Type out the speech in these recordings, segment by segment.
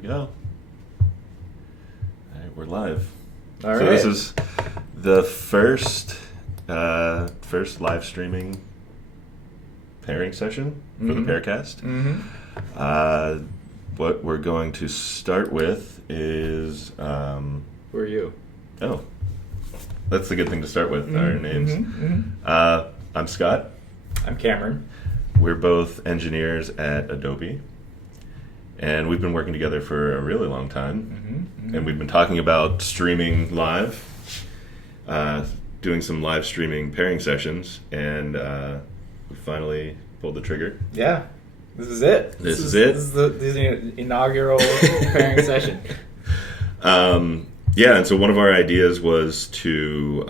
we go. All right, we're live. All so right. This is the first live streaming pairing session for the Paircast. What we're going to start with is... Who are you? Oh, that's a good thing to start with, our names. I'm Scott. I'm Cameron. We're both engineers at Adobe. And we've been working together for a really long time. And we've been talking about streaming live, doing some live streaming pairing sessions, and we finally pulled the trigger. Yeah, this is it. This is it. This is the inaugural pairing session. Yeah, and so one of our ideas was to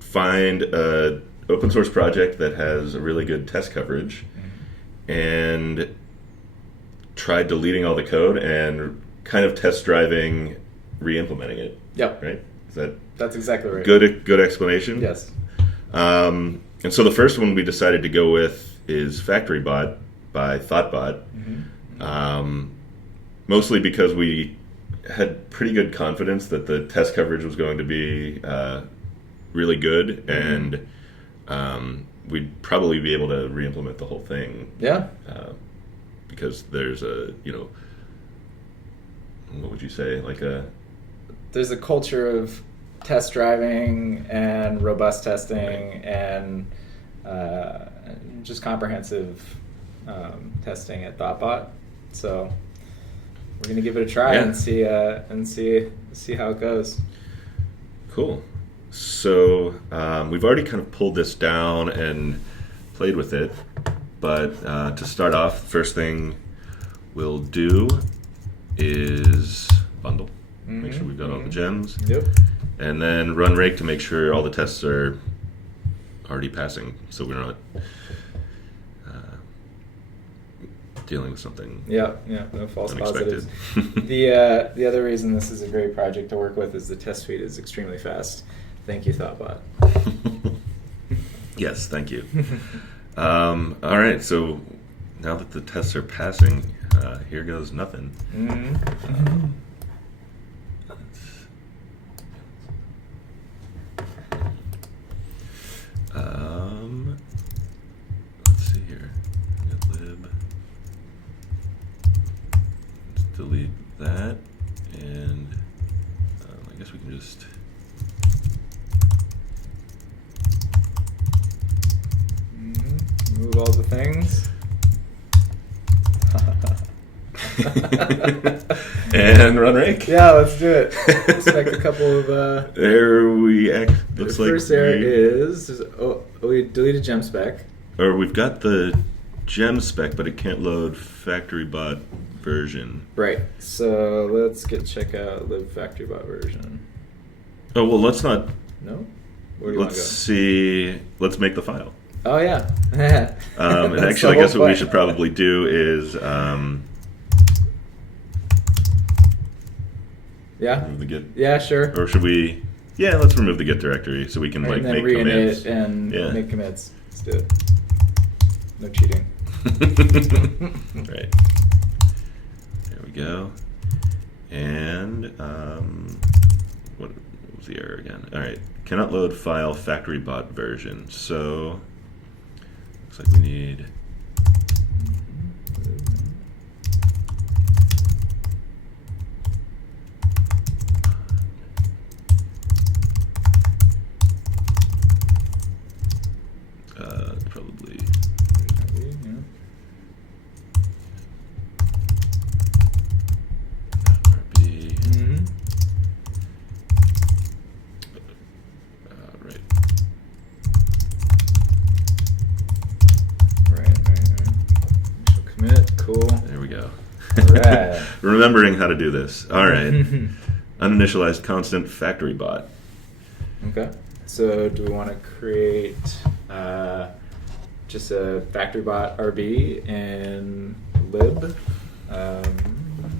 find an open source project that has a really good test coverage and try deleting all the code and kind of test driving re-implementing it. Yep. Right? That's exactly right. Good explanation? Yes. And so the first one we decided to go with is FactoryBot by Thoughtbot. Mostly because we had pretty good confidence that the test coverage was going to be really good, and we'd probably be able to re-implement the whole thing. Yeah. Because there's what would you say, There's a culture of test driving and robust testing and just comprehensive testing at Thoughtbot. So we're gonna give it a try and see how it goes. Cool. So we've already kind of pulled this down and played with it, but to start off, the first thing we'll do is bundle. Make sure we've got all the gems. Yep. And then run rake to make sure all the tests are already passing, so we're not dealing with something No false unexpected. positives. The other reason this is a great project to work with is the test suite is extremely fast. Thank you, Thoughtbot. Yes, thank you. All right, so now that the tests are passing, here goes nothing. Let's see here. Lib. Let's delete that, and I guess we can just. Move all the things. And run rake. Yeah, let's do it. Expect a couple of. There we act. Looks the like first error is we deleted gem spec. or we've got the gem spec, but it can't load FactoryBot version. Right. So let's check out lib FactoryBot version. Oh well, let's not. No. Where do you want Let's to go? see. Let's make the file. Oh yeah. And actually, I guess what we should probably do is remove the git. Yeah, sure. Or should we? Yeah, let's remove the git directory so we can And then make reinit commits. it and Yeah. make commits. Let's do it. No cheating. Right. There we go. And what was the error again? All right. Cannot load file FactoryBot version. So looks like we need. Probably. RB. Right. Initial commit. Cool. There we go. Right. Remembering how to do this. All right. Uninitialized constant FactoryBot. Okay. So do we want to create just a FactoryBot RB and lib?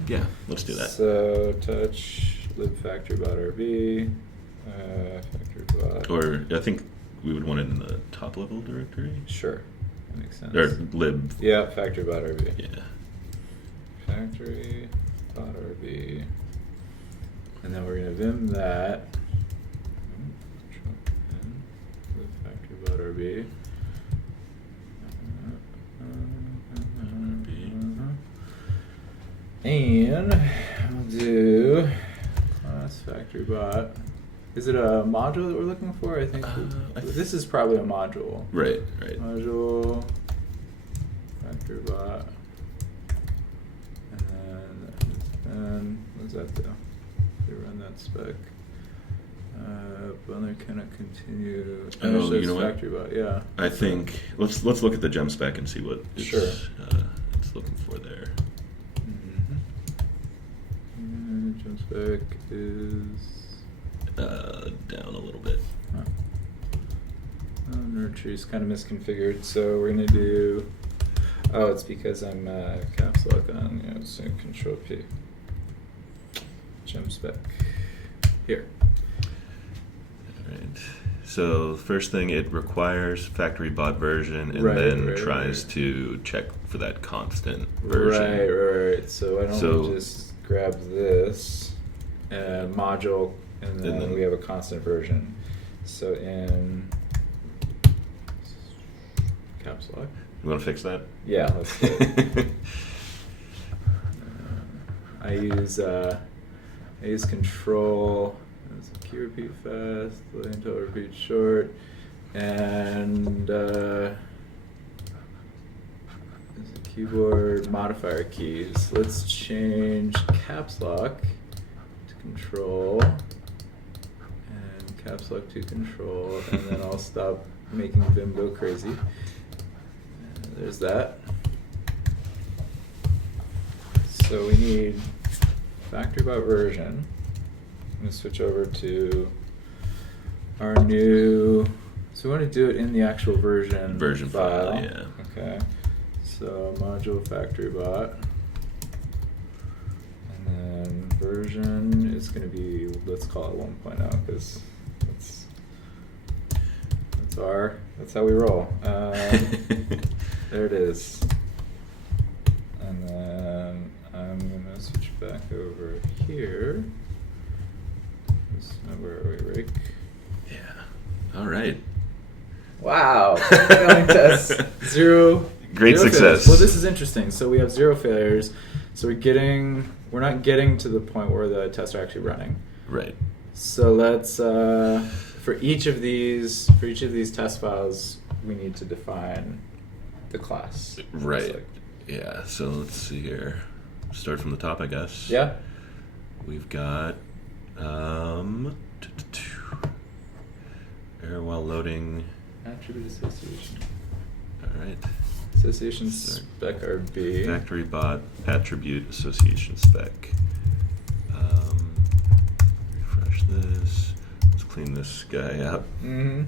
Yeah, let's do that. So touch lib FactoryBot RB, FactoryBot. Or I think we would want it in the top level directory. Sure, that makes sense. Or lib. Yeah, FactoryBot RB. Yeah. factory.rb. And then we're going to vim that. Factory.rb. And we'll do class factory bot. Is it a module that we're looking for? I think this is probably a module. Right. Module factory bot. And what does that do? We run that spec. Bundler cannot continue. Oh, you know factory what? Bot. Yeah. I think let's look at the gem spec and see what it's looking for there. Gem spec is down a little bit. Nurture is kind of misconfigured, so we're gonna do. Oh, it's because I'm caps lock on. So Control P. Gem spec here. All right. So first thing, it requires factory bot version, and then tries to check for that constant version. Right. So why don't we just grab this module, and then we have a constant version. So in caps lock. You want to fix that? Yeah, let's do it. I use control. It's a key repeat fast, delay until repeat short, and there's a keyboard modifier keys. Let's change caps lock to control, and caps lock to control, and then I'll stop making Vim go crazy. There's that. So we need factory bot version. I'm going to switch over to our new. So we want to do it in the actual version file. Yeah. Okay. So module factory bot, and then version is going to be, let's call it 1.0 because that's how we roll. There it is. And then I'm going to switch back over here. Where are we, Rick? Yeah. All right. Wow. Failing test. Zero. Great success. Failures. Well, this is interesting. So we have 0 failures. So we're not getting to the point where the tests are actually running. Right. So let's for each of these test files, we need to define the class. Right. Yeah. So let's see here. Start from the top, I guess. Yeah. We've got error while loading. Attribute association. All right. Association spec RB. Factory bot attribute association spec. Refresh this. Let's clean this guy up. Mm-hmm.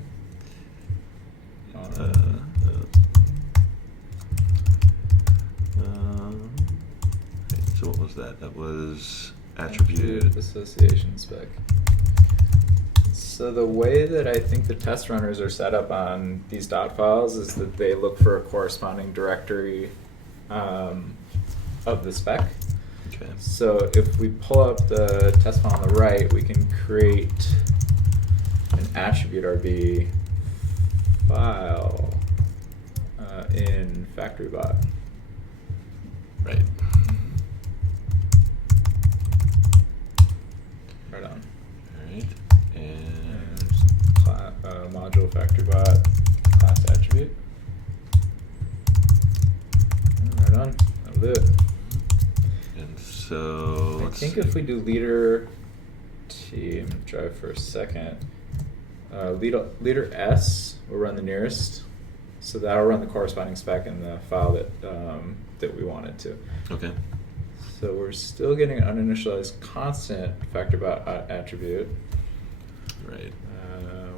So what was that? That was attribute association spec. So the way that I think the test runners are set up on these dot files is that they look for a corresponding directory of the spec. Okay. So if we pull up the test file on the right, we can create an attribute RB file in FactoryBot. Right. Right on. All right. And module FactoryBot class attribute. Right on. That'll do it. And so I think if we do leader T, I'm going to drive for a second. Leader S will run the nearest, so that'll run the corresponding spec in the file that we want it to. Okay. So we're still getting an uninitialized constant FactoryBot attribute. Right.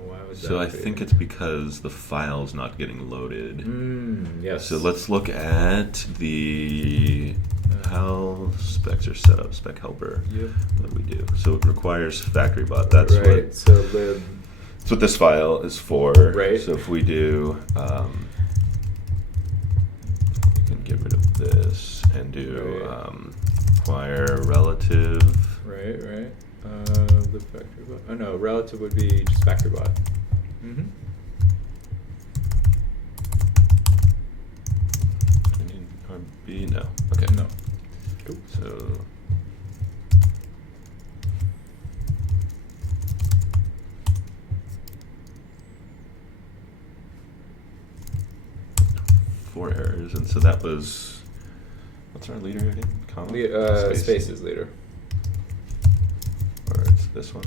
Why would that So I be? think it's because the file's not getting loaded. Yes. So let's look at the how specs are set up. Spec helper. Yep. What do we do? So it requires FactoryBot. That's right. what. So lib. That's what this file is for. Right. So if we do, we can get rid of this and do Right. Acquire relative. Right. The factory bot. Oh no, relative would be just factory bot. Mm-hmm. I need RB. No. Okay. No. Cool. So. Four errors, and so that was. What's our leader again? Comma? Spaces leader. Or it's this one?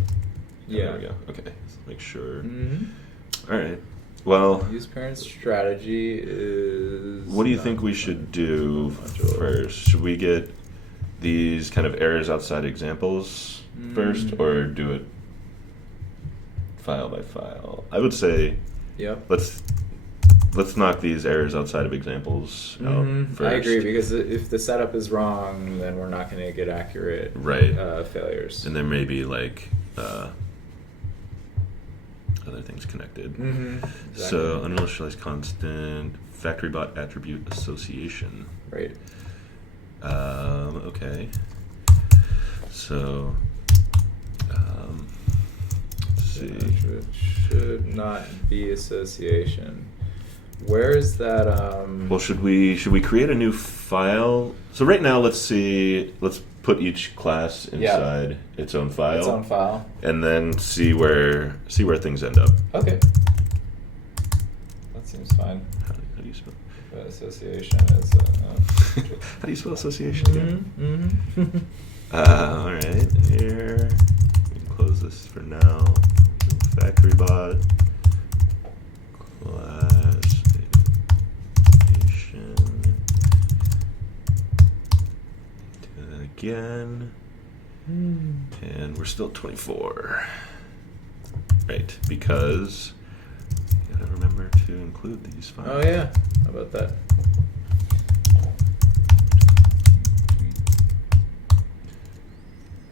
Yeah. There we go. Okay. Let's make sure. Mm-hmm. All right. Well. Use parent strategy is. What do you think we should do module. first? Should we get these kind of errors outside examples first, or do it file by file? I would say Yep. let's knock these errors outside of examples out first. I agree, because if the setup is wrong, then we're not going to get accurate Right. failures. And there may be like other things connected. Exactly. So uninitialized constant factory bot attribute association. Right. Okay. So let's see. It should not be association. Where is that? Well, should we create a new file? So right now, let's put each class inside its own file. Its own file. And then see where things end up. Okay. That seems fine. How do you spell? Association is. How do you spell association again? Mm-hmm. All right. Here, we can close this for now. Factory bot class association. Do that again. And we're still at 24. Right, because you gotta remember to include these files. Oh yeah. How about that?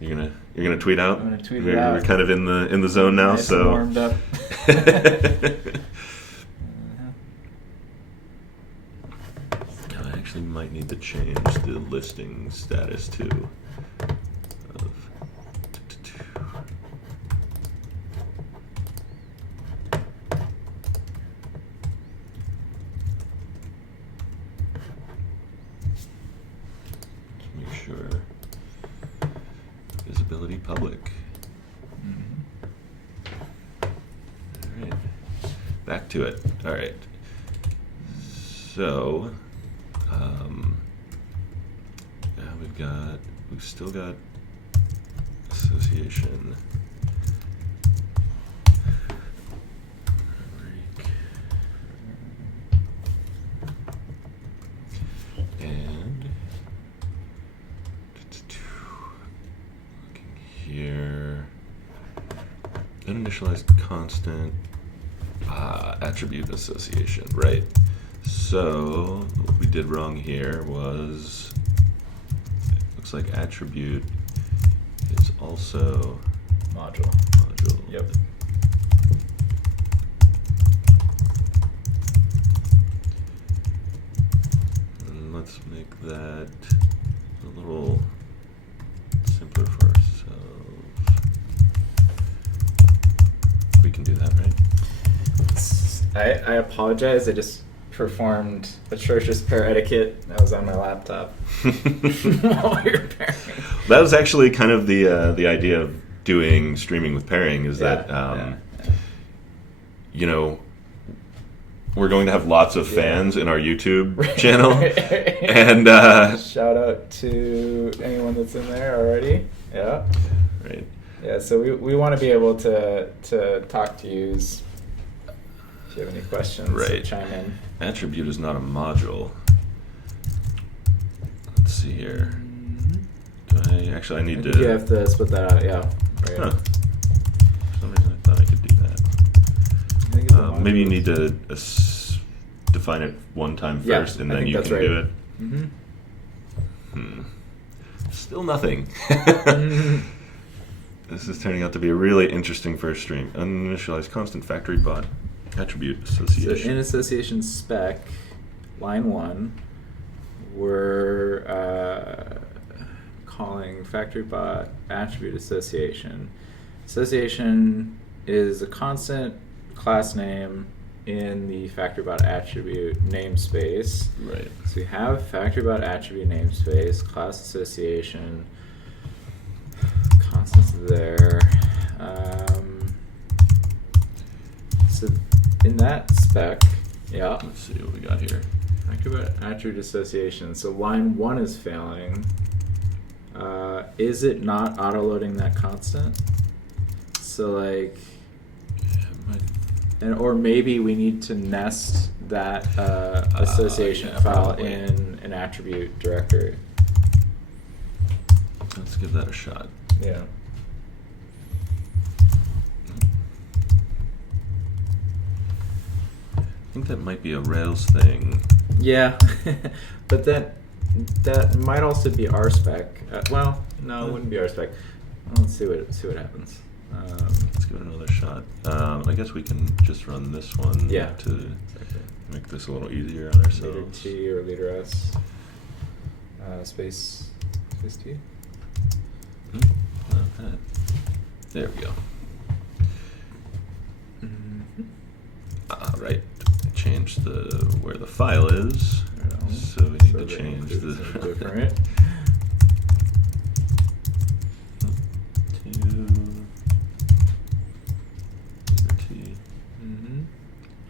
You're gonna tweet out. I'm gonna tweet it we're, out. We're kind of in the zone now, Nice so and warmed up. I actually might need to change the listing status too. Make sure visibility public. All right, back to it. All right. So, we've still got association. And looking here, uninitialized constant attribute association, right? So what we did wrong here was, it looks like attribute is also Module. Yep. And let's make that a little simpler for ourselves. We can do that, right? I apologize. I just performed atrocious pair etiquette. That was on my laptop while you're pairing. That was actually kind of the idea of doing streaming with pairing, is that you know, we're going to have lots of fans in our YouTube channel, and shout out to anyone that's in there already. Yeah. Right. Yeah. So we want to be able to talk to you. If you have any questions, Right. chime in. Attribute is not a module. Let's see here. I need to. You have to split that out. Yeah. Right. Huh. For some reason, I thought I could do that. I think it's a Maybe you module. need to define it one time Yeah, first, and I then think you that's can right. do it. Mm-hmm. Still nothing. This is turning out to be a really interesting first stream. Uninitialized constant factory bot attribute So association. in association spec, line 1, we're calling FactoryBot attribute association. Association is a constant class name in the FactoryBot attribute namespace. Right. So we have FactoryBot attribute namespace, class association, constants there. So in that spec, yeah. Let's see what we got here. FactoryBot attribute association. So line 1 is failing. Is it not auto-loading that constant? So like, or maybe we need to nest that association file probably in an attribute directory. Let's give that a shot. Yeah. I think that might be a Rails thing. Yeah, but that might also be RSpec. Well, no, it wouldn't be RSpec. Let's see what happens. Let's give it another shot. I guess we can just run this one Yeah, to exactly. make this a little easier on Leader ourselves. T or leader S. Space T. Not bad. There we go. Right. Change where the file is. So we need to change the different.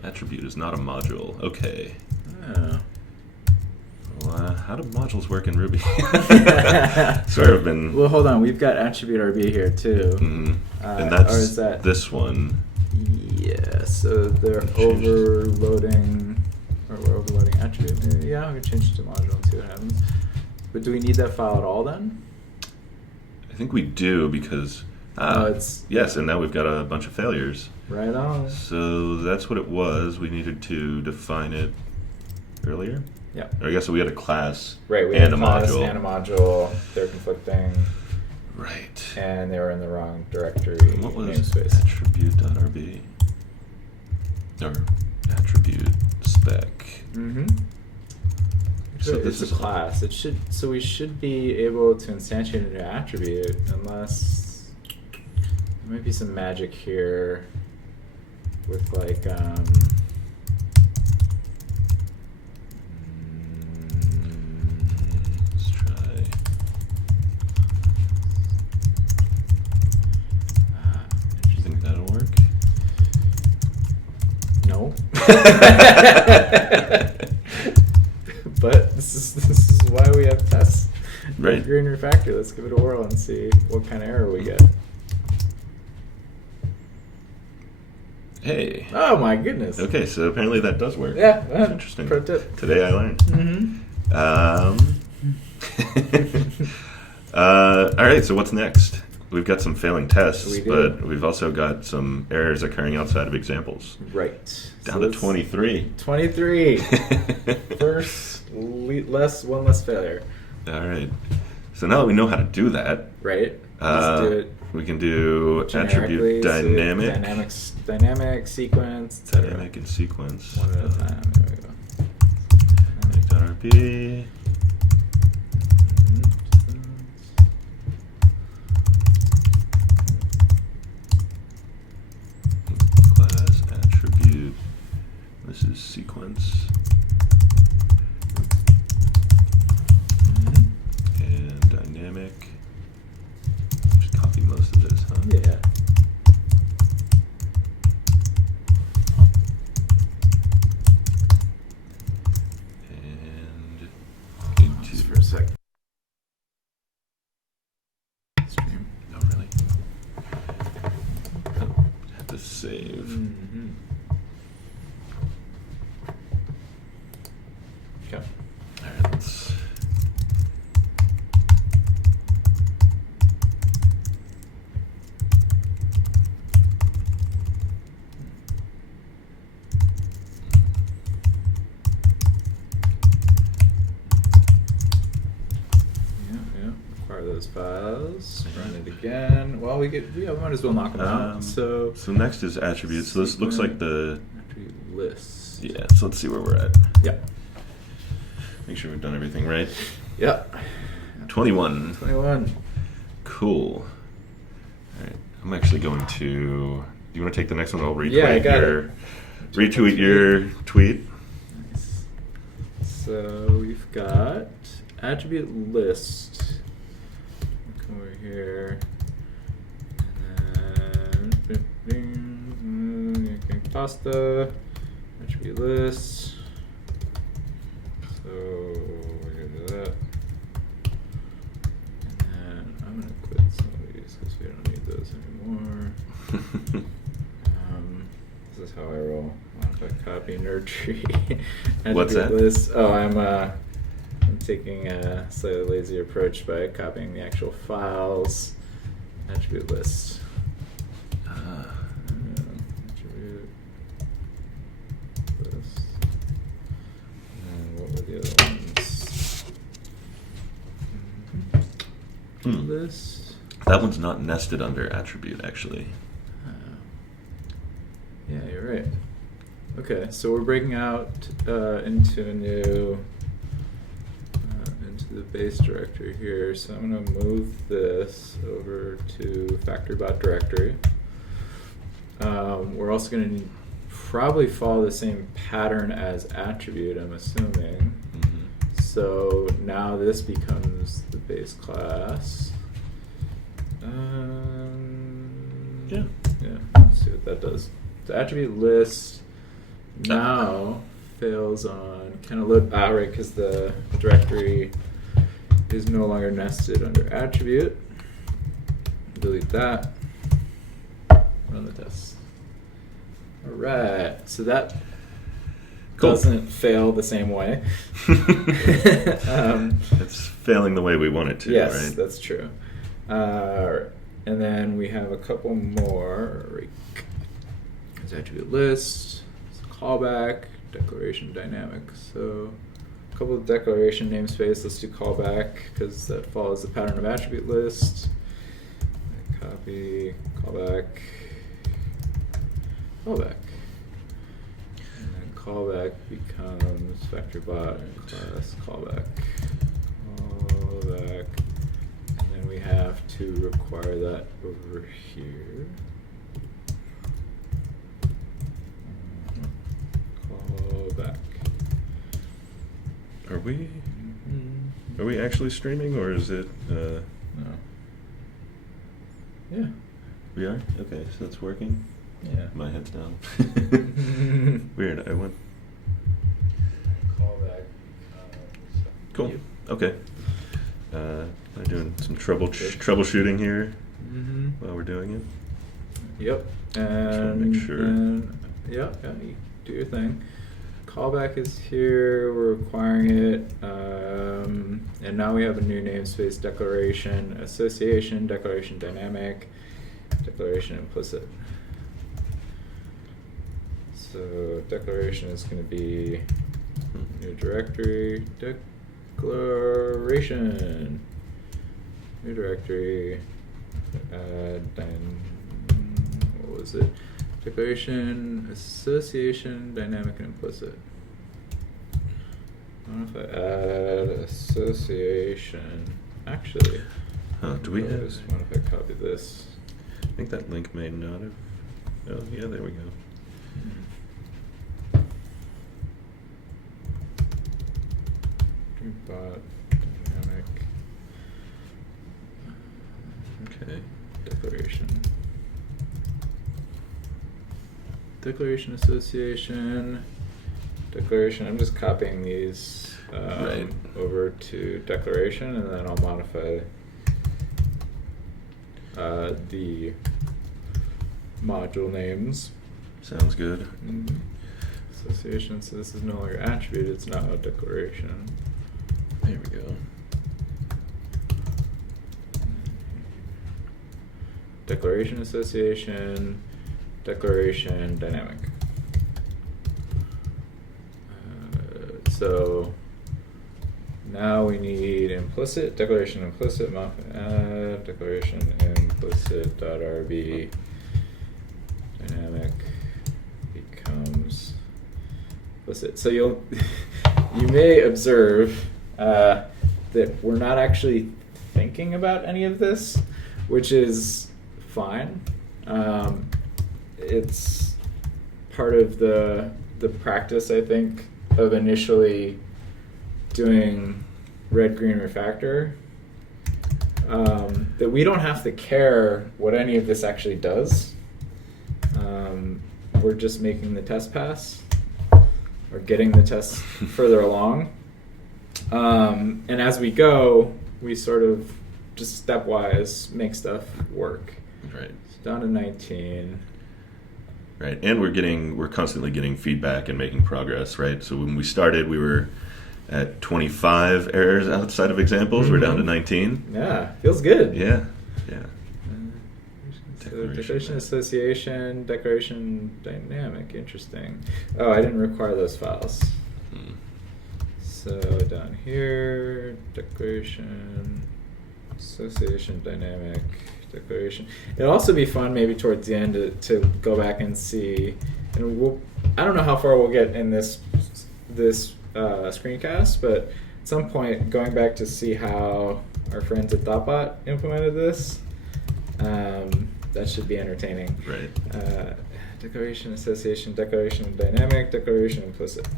Attribute is not a module. Okay. Oh. Well, how do modules work in Ruby? Sort of been. Well, hold on. We've got attribute RB here too. And that's or is that this one. Yeah. So they're overloading, or we're overloading attribute. Maybe. Yeah, we can change it to module and see what happens. But do we need that file at all then? I think we do because. It's yes, and now we've got a bunch of failures. Right on. So that's what it was. We needed to define it earlier. Yeah. Or I guess we had a class. Right. We and had a a class module. and a module. They're conflicting. Right. And they were in the wrong directory. What was namespace. attribute.rb? Or attribute spec. Mm-hmm. So It's this a is class. It should. So we should be able to instantiate a new attribute, unless there might be some magic here with like. Let's try. Do you think that'll work? No. But this is why we have tests. Right. Green refactor. Let's give it a whirl and see what kind of error we get. Hey. Oh my goodness. Okay, so apparently that does work. Yeah. That's interesting. Pro tip. Today I learned. Mm-hmm. All right, so what's next? We've got some failing tests, We do. but we've also got some errors occurring outside of examples. Right. Down to 23. 23. First, one less failure. All right. So now that we know how to do that, Right. Let's do it. we can do Generically, attribute so dynamic, dynamic, sequence, etc. dynamic and sequence. One at a time. There we go. Dynamic.rb. Class attribute. This is sequence. And dynamic. Just copy most of this, huh? Yeah. And Just for into. a sec. Stream. Oh, really? Oh, have to save. Mm-hmm. Okay. All right, let's. Yeah. Acquire those files. Run it again. Well, we might as well knock them out. So next is attributes. So this looks like the. attribute lists. Yeah, so let's see where we're at. Yeah. Make sure we've done everything right. Yep. 21. 21. Cool. All right. I'm actually going to. Do you want to take the next one? I'll retweet I got your it. retweet your tweet. Nice. So we've got attribute list. Come over here. And then pasta. Attribute list. So we're gonna do that. And then I'm gonna quit some of these because we don't need those anymore. This is how I roll. If I copy nerd tree What's that? list. Oh, I'm taking a slightly lazy approach by copying the actual files attribute list. Attribute list. And what were the other ones? List. That one's not nested under attribute, actually. Yeah, you're right. Okay, so we're breaking out into a new into the base directory here. So I'm going to move this over to factory.bot directory. We're also going to probably follow the same pattern as attribute, I'm assuming. So now this becomes the base class. Yeah. Let's see what that does. The attribute list now fails on kind of load right, because the directory is no longer nested under attribute. Delete that. Run the test. All right, so that doesn't fail the same way. It's failing the way we want it to, yes, right? That's true. And then we have a couple more. There's attribute list, callback, declaration dynamic. So a couple of declaration namespace. Let's do callback because that follows the pattern of attribute list. Copy, callback, callback. And then callback becomes factory.bot class callback. Callback. And then we have to require that over here. Callback. Are we actually streaming, or is it? No. Yeah. We are? Okay, so it's working? Yeah. My head's down. Weird. I went. Callback. Cool. Yep. Okay. I'm doing some troubleshooting here while we're doing it. Yep. Trying to And make sure. Yeah, you do your thing. Callback is here. We're requiring it. And now we have a new namespace: declaration association, declaration dynamic, declaration implicit. So declaration is going to be new directory, declaration, new directory, what was it? Declaration, association, dynamic, and implicit. I don't know if I add association. Actually, Do we have? what if I copy this? I think that link may not have. Oh, yeah, there we go. Bot, dynamic. Okay. Declaration. Declaration association. Declaration. I'm just copying these Right. over to declaration, and then I'll modify the module names. Sounds good. Association. So this is no longer attribute; it's now a declaration. There we go. Declaration association, declaration dynamic. So now we need implicit, declaration implicit, declaration implicit dot RB dynamic becomes implicit. So you'll you may observe that we're not actually thinking about any of this, which is fine. It's part of the practice, I think, of initially doing red-green refactor, that we don't have to care what any of this actually does. We're just making the test pass or getting the test further along. And as we go, we sort of just stepwise make stuff work. Right. It's down to 19. Right, and we're constantly getting feedback and making progress, right? So when we started, we were at 25 errors outside of examples. We're down to 19. Yeah, feels good. Yeah. So declaration association, declaration dynamic, interesting. Oh, I didn't require those files. So down here, declaration, association dynamic, declaration. It'll also be fun maybe towards the end to go back and see, and I don't know how far we'll get in this screencast, but at some point going back to see how our friends at Thoughtbot implemented this, that should be entertaining. Right. Declaration association, declaration dynamic, declaration implicit.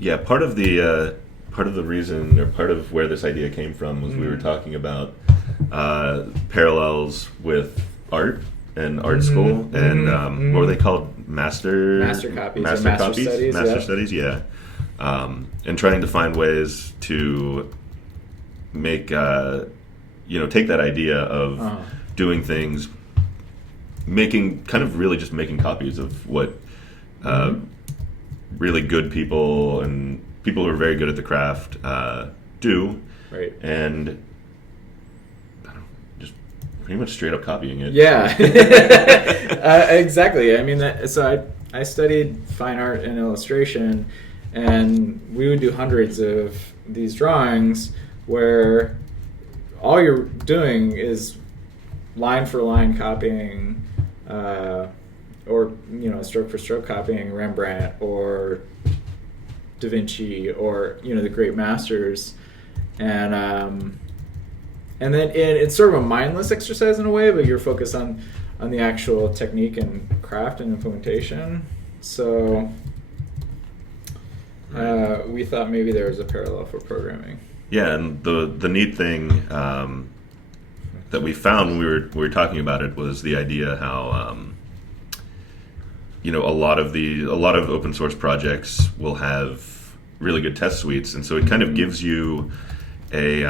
Yeah, part of the reason, or part of where this idea came from, was we were talking about parallels with art and art school, and what were they called? Master copies, master studies, yeah. And trying to find ways to make take that idea of doing things, making copies of what really good people and people who are very good at the craft do, right? And just pretty much straight up copying it. Yeah, exactly. I mean, I studied fine art and illustration, and we would do hundreds of these drawings where all you're doing is line for line copying, or stroke for stroke copying Rembrandt or Da Vinci or the great masters, and then it's sort of a mindless exercise in a way, but you're focused on the actual technique and craft and implementation. So we thought maybe there was a parallel for programming. Yeah, and the neat thing that we found when we were talking about it was the idea how a lot of open source projects will have really good test suites, and so it kind of gives you a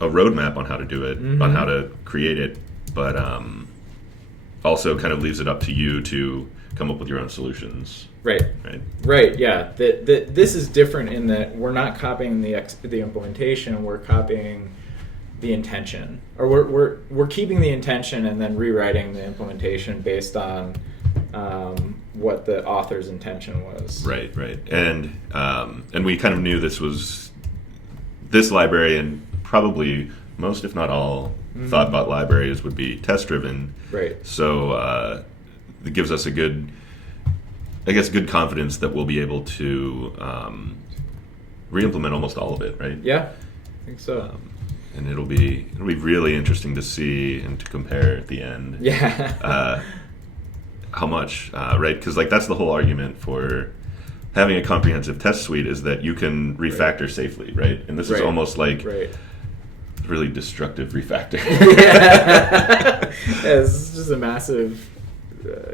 roadmap on how to do it, on how to create it, but also kind of leaves it up to you to come up with your own solutions. Right. Yeah. This is different in that we're not copying the implementation. We're copying the intention, or we're keeping the intention and then rewriting the implementation based on what the author's intention was. Right. And we kind of knew this library, and probably most, if not all, Thoughtbot libraries would be test driven. Right. So it gives us a good confidence that we'll be able to re-implement almost all of it, right? Yeah, I think so. And it'll be really interesting to see and to compare at the end. Yeah. How much, right? Because that's the whole argument for having a comprehensive test suite, is that you can refactor safely, right? And this is almost like really destructive refactor. Yeah, it's just a massive,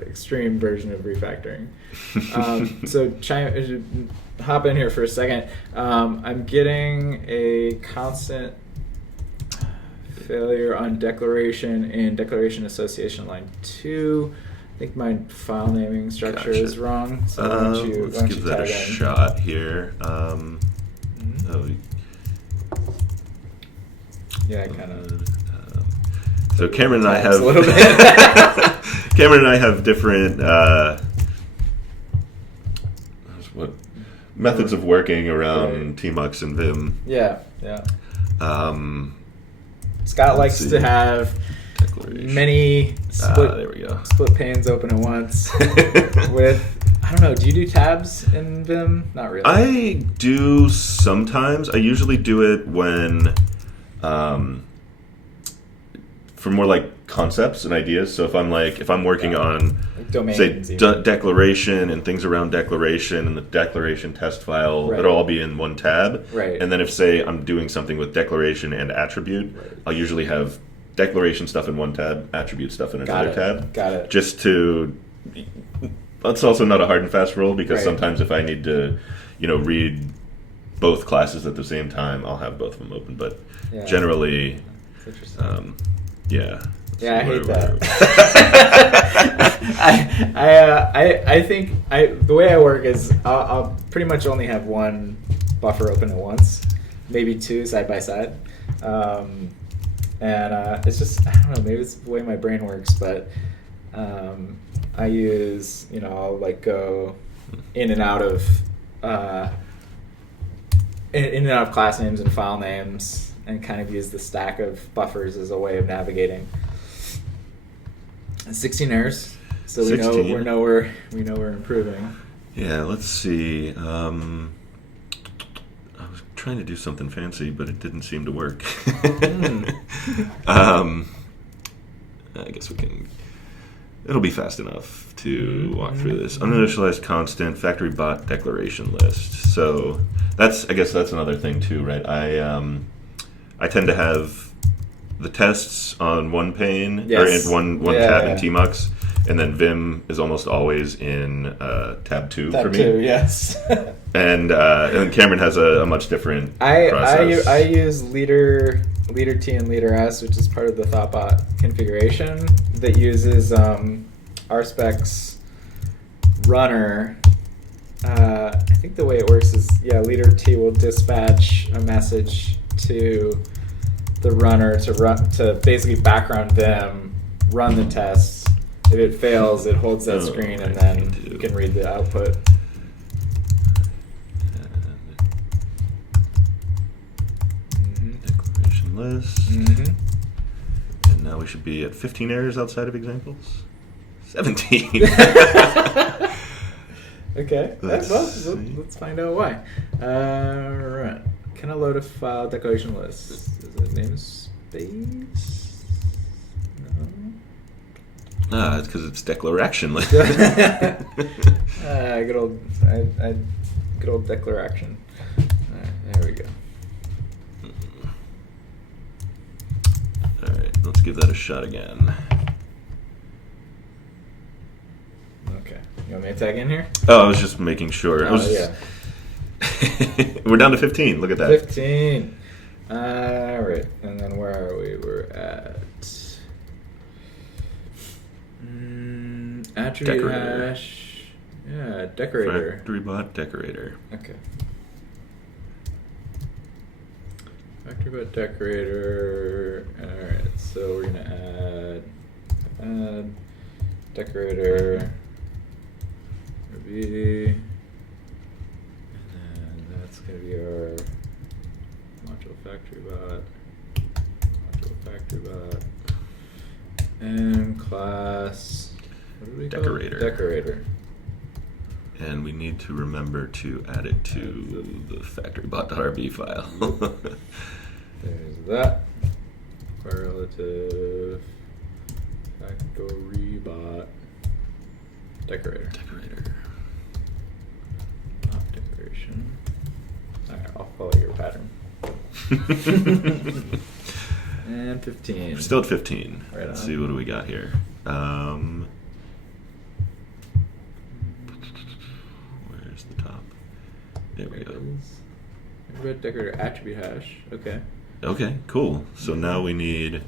extreme version of refactoring. So hop in here for a second. I'm getting a constant failure on declaration in declaration association line 2. I think my file naming structure is wrong. So let's give that a shot here. Yeah, I kind of. So Cameron and I have a little bit. Cameron and I have different methods of working around Tmux and Vim. Yeah. Scott likes to have many split panes open at once with don't know. Do you do tabs in Vim? Not really. I do sometimes. I usually do it when, for more like concepts and ideas. So if I'm working on, domains, say, declaration and things around declaration and the declaration test file, right. it'll all be in one tab. Right. And then if, say, I'm doing something with declaration and attribute, right. I'll usually have declaration stuff in one tab, attribute stuff in another tab. Got it. Just to... That's also not a hard and fast rule, because right. sometimes if I need to, read both classes at the same time, I'll have both of them open. But generally, that's interesting. Yeah, I hate that. I think the way I work is I'll pretty much only have one buffer open at once, maybe two side by side, and it's just, I don't know, maybe it's the way my brain works, but I use, I'll like go in and out of class names and file names, and kind of use the stack of buffers as a way of navigating. 16 errors, so we know we're improving. Yeah, let's see. I was trying to do something fancy, but it didn't seem to work. I guess we can. It'll be fast enough to walk through this. Uninitialized constant factory bot declaration list. So I guess that's another thing too, right? I tend to have the tests on one pane, or in one tab in Tmux, and then Vim is almost always in tab 2 for me. Tab 2, yes. and Cameron has a much different process. I use leader T and leader S, which is part of the Thoughtbot configuration that uses RSpec's runner. I think the way it works is, leader T will dispatch a message to the runner to basically background Vim, run the tests. If it fails, it holds that screen, and then you can read the output. Declaration list. And now we should be at 15 errors outside of examples. 17. Okay. Let's find out why. Right. Can I load a file declaration list? Is it namespace? No. It's because it's declaration list. Good old declaration. Alright, there we go. Alright, let's give that a shot again. Okay. You want me to tag in here? Oh, I was just making sure. Yeah. We're down to 15. Look at that. 15. Alright, and then where are we? We're at attribute decorator. hash. Yeah, decorator. Factory bot decorator. Okay. Factory bot decorator. Alright, so we're gonna add decorator. RB. And then that's gonna be our module factory bot, and class. What do we Decorator. call it? Decorator. And we need to remember to add it to the factorybot.rb file. There's that. Require relative factorybot decorator. Not decoration. Alright, I'll follow your pattern. And 15. We're still at 15. Right Let's on. see, what do we got here? Where's the top? There we go. Decorator attribute hash. Okay. Okay, cool. So now we need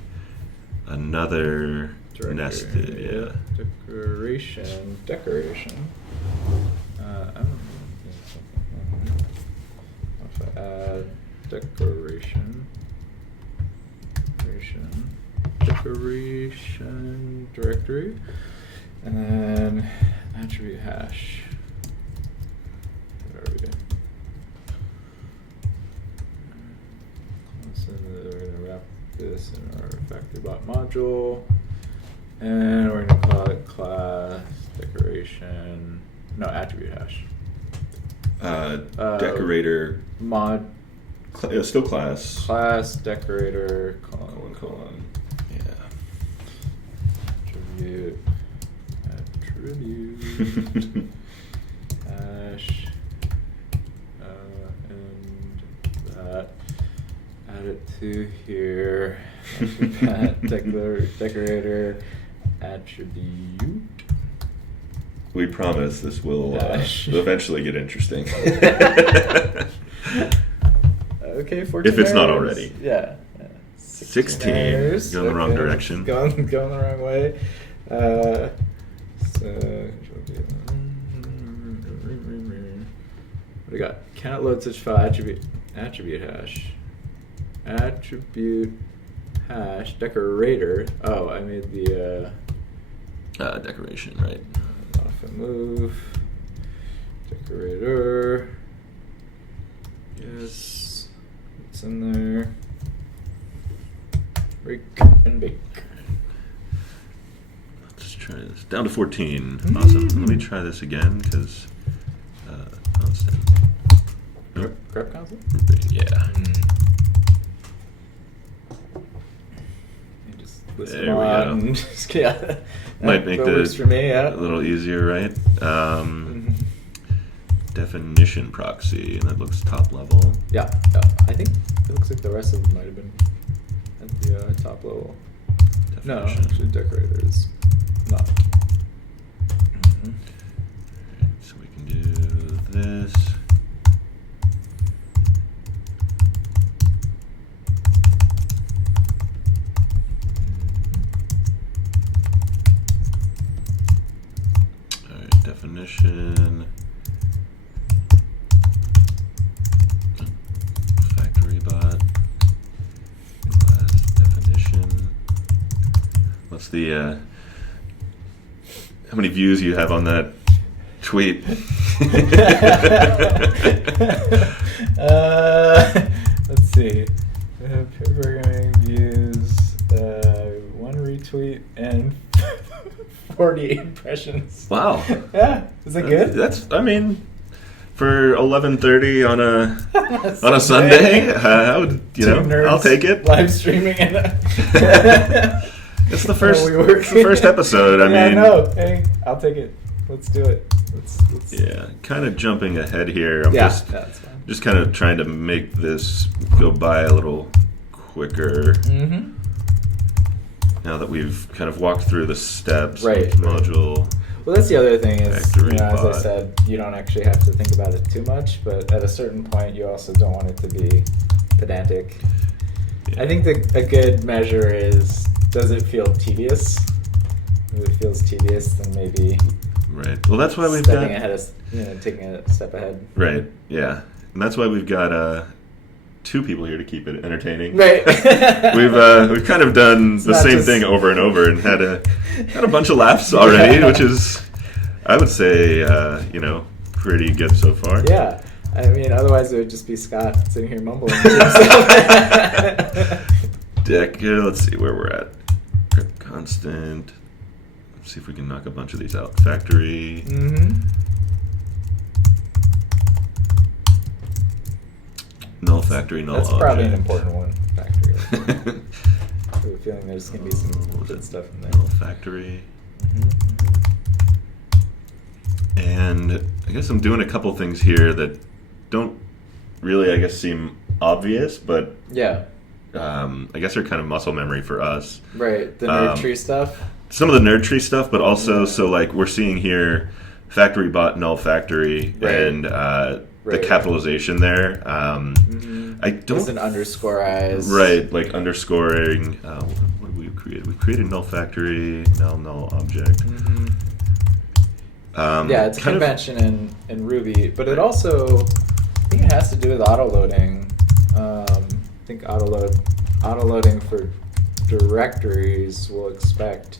another Directory. nested, Decoration. I don't know. If I add decoration directory, and then attribute hash. Where are we? So we're gonna wrap this in our factorybot module, and we're gonna call it class decoration No, attribute hash. Decorator. Mod. Still class. Class decorator. Colon. Yeah. Attribute. Hash. And that. Add it to here. Decorator. Attribute. We promise this will eventually get interesting. Okay, 14 if it's not errors. already. Yeah. 16. Errors. Going the wrong direction. Going the wrong way. So. What do we got? Cannot load such file. Attribute hash. Attribute hash. Decorator. Oh, I made the. Decoration, right. Off and move. Decorator. Yes. What's in there? Rake and bake. Let's try this. Down to 14. Awesome. Let me try this again because constant. Grep constant? Yeah. You just list There them we on go. and just, yeah. Might make that works for me, yeah. a little easier, right? Definition proxy, and that looks top level. Yeah. I think it looks like the rest of them might have been at the top level. No, Definition. actually decorator is not. Alright, so we can do this. Alright, definition. Factory bot. Class definition. What's the how many views you have on that tweet? Let's see. Pair programming views, 1 retweet and 48 impressions. Wow. Yeah, is that good? That's I mean, for 11:30 on a Sunday, I would I'll take it. Live streaming and It's the first it's the first episode. I mean, no, hey, I'll take it. Let's do it. Let's yeah, kind of jumping ahead here. I'm that's fine. just kind of trying to make this go by a little quicker. Mm-hmm. Now that we've kind of walked through the steps, Right. module. Well, that's the other thing is, Factory as I bot. said, you don't actually have to think about it too much, but at a certain point, you also don't want it to be pedantic. Yeah. I think a good measure is, does it feel tedious? If it feels tedious, then maybe Right. Well, that's why we've stepping got ahead, taking a step ahead. right. Yeah, and that's why we've got 2 people here to keep it entertaining. Right. We've kind of done the not same just- thing over and over and had a bunch of laughs already, Yeah. which is, I would say, pretty good so far. Yeah. I mean, otherwise it would just be Scott sitting here mumbling to himself. Let's see where we're at. Grep constant. Let's see if we can knock a bunch of these out. Factory. Mm-hmm. Null factory, null That's object. probably an important one. Factory. I have a feeling there's going to be some good stuff in there. Null factory. Mm-hmm. And I guess I'm doing a couple things here that don't really, I guess, seem obvious, but Yeah. I guess they're kind of muscle memory for us. Right. The nerd tree stuff. Some of the nerd tree stuff, but also, Yeah. so like we're seeing here factory bot, null factory, Right. and the Right. capitalization there. I don't. There's an underscore eyes. Right, like underscoring. What did we create? We created null factory, null object. Mm-hmm. Yeah, Yeah, it's a convention in Ruby, but it also, I think it has to do with auto-loading. I think auto-loading for directories will expect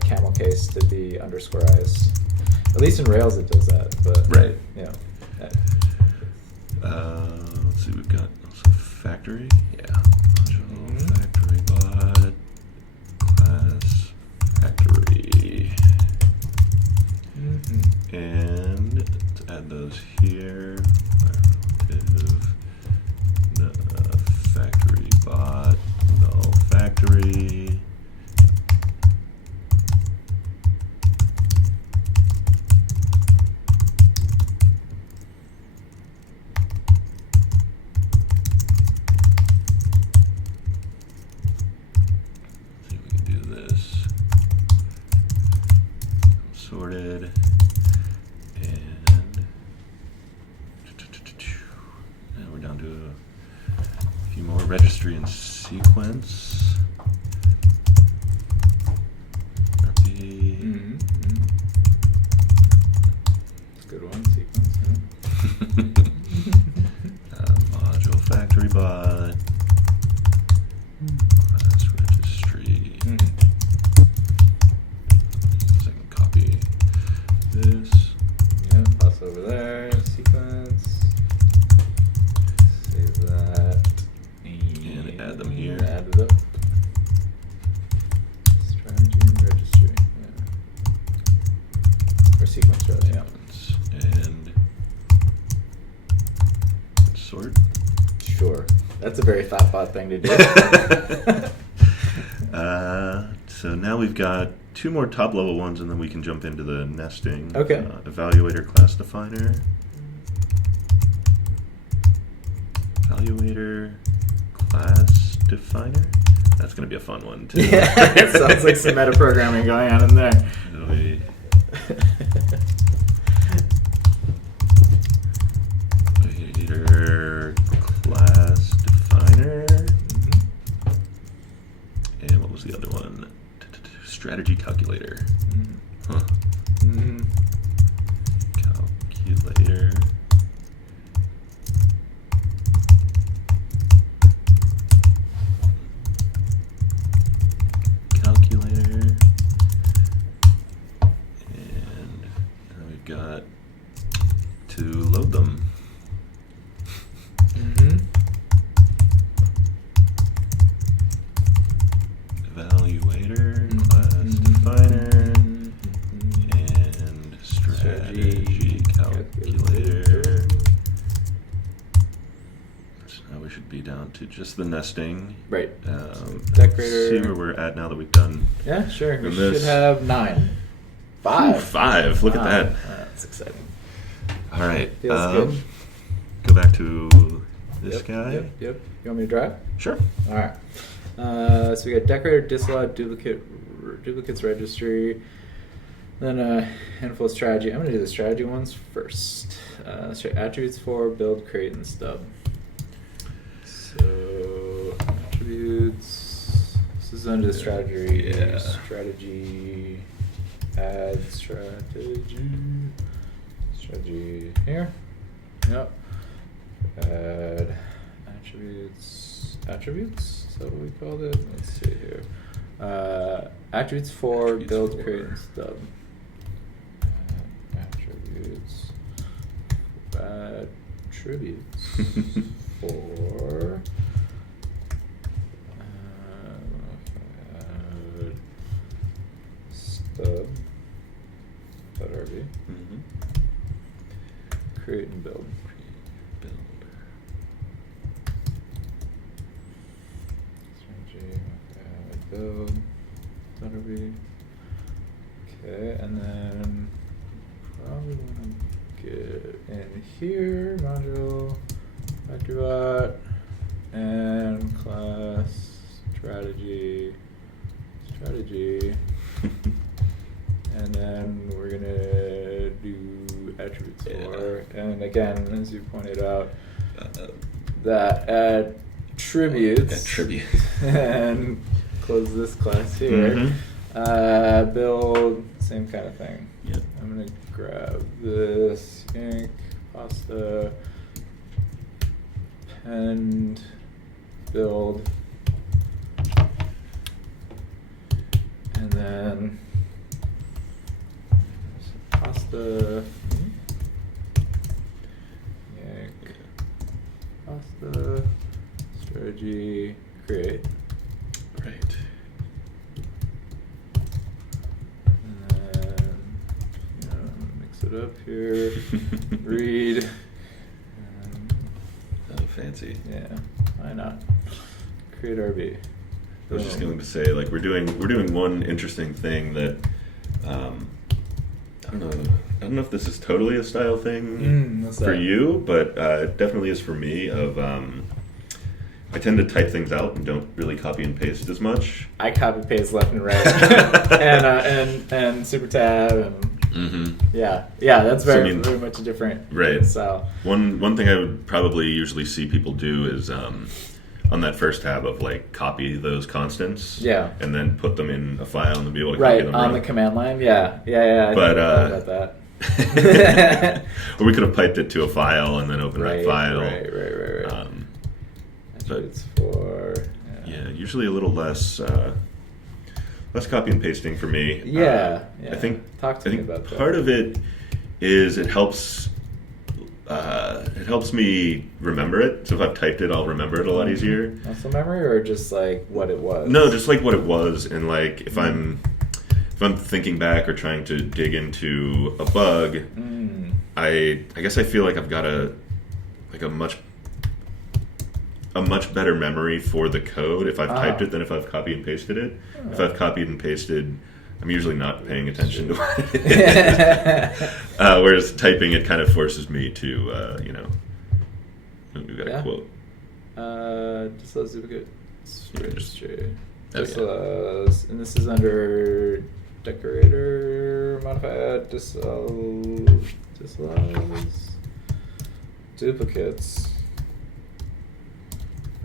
camel case to be underscore eyes. At least in Rails it does that, but Right. yeah. Let's see, we've got also factory. Yeah. Module, factory bot, class, factory. Mm-hmm. And those here. Factory bot, null factory. See if we can do this. Sorted. And now we're down to a few more registry and sequence. It's a good one, sequence. Module factory bot. Class registry. So I can copy this. Yeah, pass over there, sequence. Save that. And add them here. Add it up. Strategy and registry. Yeah. Or sequence, really, yeah. And sort. Sure. That's a very thoughtbot thing to do. So now we've got two more top level ones, and then we can jump into the nesting. Okay. Evaluator class definer. Evaluator class definer. That's going to be a fun one too. Yeah, it sounds like some metaprogramming going on in there. It'll be evaluator class definer. And what was the other one? Strategy calculator. Huh. Calculator. Calculator. And now we've got to load them. Evaluator, class definer, and strategy calculator. So now we should be down to just the nesting. Right. Decorator. See where we're at now that we've done. Yeah, sure. We this. should have 9. 5. Ooh, 5. Look at that. That's exciting. All right. Feels good. Go back to this guy. Yep. You want me to drive? Sure. All right. So we got decorator, disallowed, duplicates registry, then a handful of strategy. I'm going to do the strategy ones first. Attributes for build, create, and stub. So attributes. This is under the strategy. Yeah. Strategy. Add strategy. Strategy here. Yep. Add attributes. Attributes? Is that what we called it? Let's see here. Attributes for Attributes build, for. create, and stub. Attributes. Attributes for. Stub. .rb. Create and build. Build. .rb. Okay, and then probably want to get in here, module, factory bot, and class strategy. And then we're gonna do attributes for, and again, as you pointed out, that attributes, and close this class here. Build, same kind of thing. Yep. I'm gonna grab this ink, pasta, and build, and then pasta, ink, pasta, strategy, create. Right. And then, mix it it up here. Read. Oh, fancy. Yeah, why not? Create RB. I was just going to say, like, we're doing one interesting thing that I don't know if this is totally a style thing what's for that? you, but it definitely is for me. I tend to type things out and don't really copy and paste as much. I copy paste left and right, and super tab and yeah. That's very much a different style. One thing I would probably usually see people do is on that first tab of like copy those constants, and then put them in a file and be able to copy them on the command line. Yeah. But about that. Or we could have piped it to a file and then open that file. Right. But it's for usually a little less copy and pasting for me. I think talk to me about that. Part of it is it helps me remember it. So if I've typed it, I'll remember it a lot easier. Muscle memory, or just like what it was? No, just like what it was, and like if I'm thinking back or trying to dig into a bug, I guess I feel like I've got a much better memory for the code if I've typed it than if I've copied and pasted it. If I've copied and pasted, I'm usually not paying attention to what it is. Whereas typing, it kind of forces me to, we've got a quote. Dislows duplicate registry. Oh, And this is under decorator modifier disallows duplicates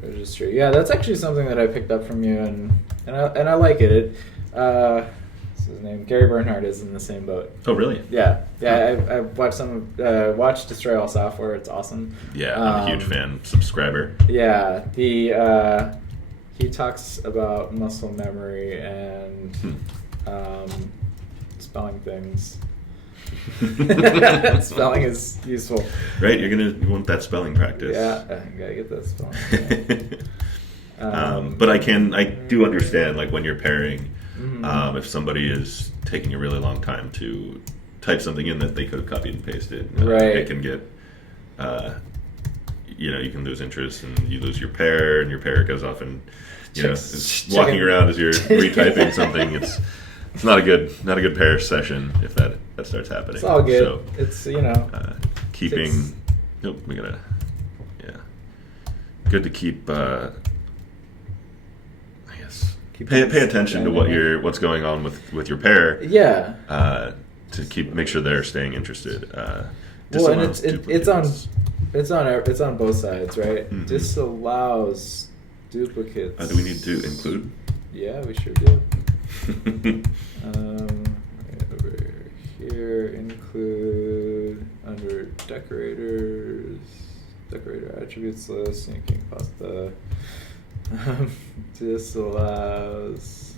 registry. Yeah, that's actually something that I picked up from you, and I like it. What's his name? Gary Bernhardt is in the same boat. Oh, really? Yeah. I watched watched Destroy All Software. It's awesome. Yeah, I'm a huge fan. Subscriber. Yeah, he talks about muscle memory and spelling things. Spelling is useful. Right, you want that spelling practice. Yeah, I gotta get that spelling. But I do understand, like, when you're pairing, if somebody is taking a really long time to type something in that they could have copied and pasted, it can get, you can lose interest and you lose your pair, and your pair goes off and is walking around as you're retyping something. It's not a good pair session if that starts happening. It's all good. So, it's keeping. Nope, we gotta. Yeah, good to keep. I guess pay attention to what's going on with your pair. Yeah. To make sure they're staying interested. Well, and it's on both sides, right? Disallows duplicates. Do we need to include? Yeah, we sure do. Right over here, include under decorator attributes list. You can pause the disallows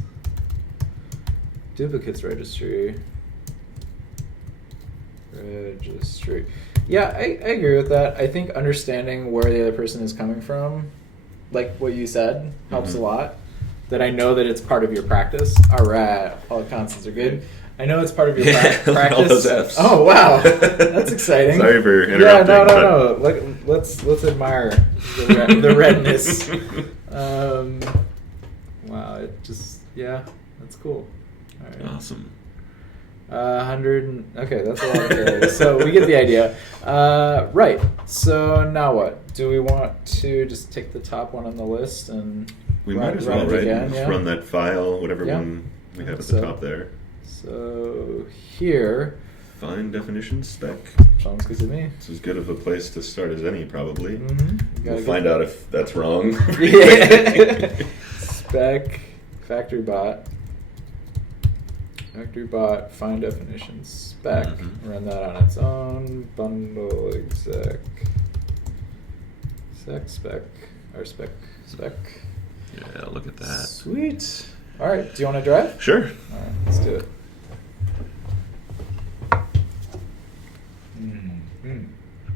duplicates registry. Yeah, I agree with that. I think understanding where the other person is coming from, like what you said, helps a lot. That I know that it's part of your practice. All right, all the constants are good. I know it's part of your practice. All those Fs. Oh wow, that's exciting. Sorry for interrupting. Yeah, no. Let's admire the redness. Wow, that's cool. All right. Awesome. 100. Okay, that's a lot of carries. So we get the idea. Right. So now what? Do we want to just take the top one on the list and we might as well, right? Just run that file, whatever one we have at the top there. So here, find definition spec. Sounds good to me. It's as good of a place to start as any, probably. We'll find out if that's wrong. Spec factory bot. Factory bot, find definition spec. Run that on its own. Bundle exec spec. Yeah, look at that. Sweet. All right, do you want to drive? Sure. All right, let's do it.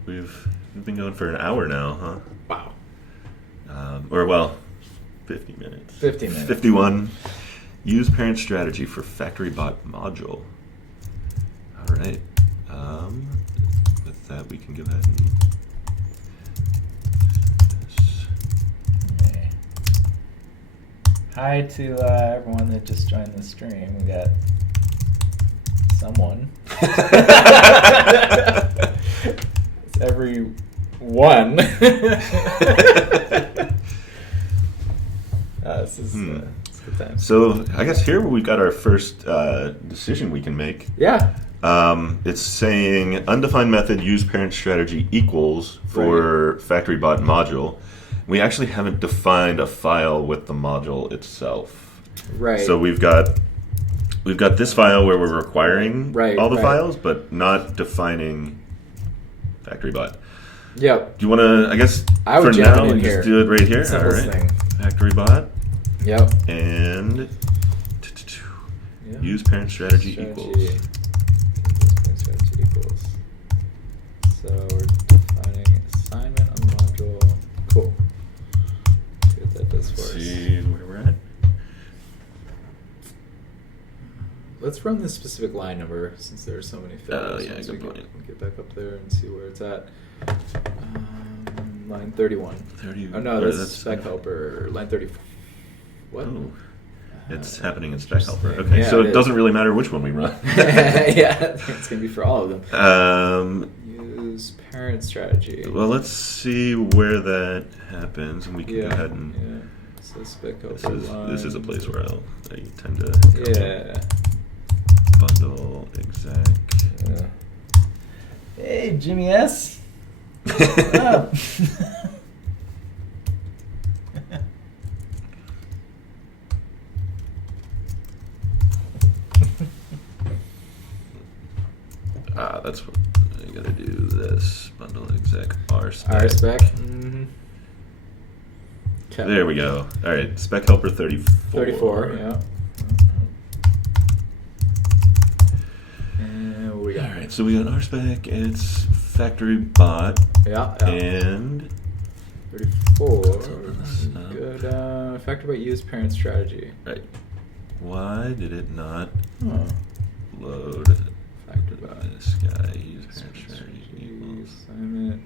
We've been going for an hour now, huh? Wow. 50 minutes. 50 minutes. 51. Use parent strategy for factory bot module. All right. with that, we can go ahead and... Okay. Hi to everyone that just joined the stream. We got someone. It's everyone. This is it's good time. So I guess here we've got our first decision we can make. Yeah. It's saying undefined method use parent strategy equals for factory bot module. We actually haven't defined a file with the module itself. Right. So we've got this file where we're requiring all the files, but not defining factory bot. Yep. Do you want to? I guess I would for jump now, in just here. do it right here. All Simplest right. thing. Factory bot. Yep. And use parent strategy equals. Use parent strategy equals. So we're defining assignment on the module. Cool. See what that does for us. See where we're at. Let's run this specific line number since there are so many failures. Yeah, good point. Get back up there and see where it's at. Line 31. 30. Oh no, that's spec helper. Line 30. What? Oh, it's happening in spec helper. Okay, Yeah, so it it doesn't really matter which one we run. Yeah, I think it's gonna be for all of them. Use parent strategy. Well, let's see where that happens, and we can go ahead and. Yeah. So spec helper. This is a place where I tend to. Yeah. Bundle exec. Yeah. Hey, Jimmy S. What's up? That's what I gotta do. This bundle exec rspec. RSpec. Mm-hmm. Okay. There we go. All right, spec helper 34. 34. Yeah. And what we got? All right, so we got rspec. It's factory bot. Yeah. And 34. Let's Good. Factor bot use parent strategy. Right. Why did it not load Factor bot. this guy? Use parent strategy equals. Assignment.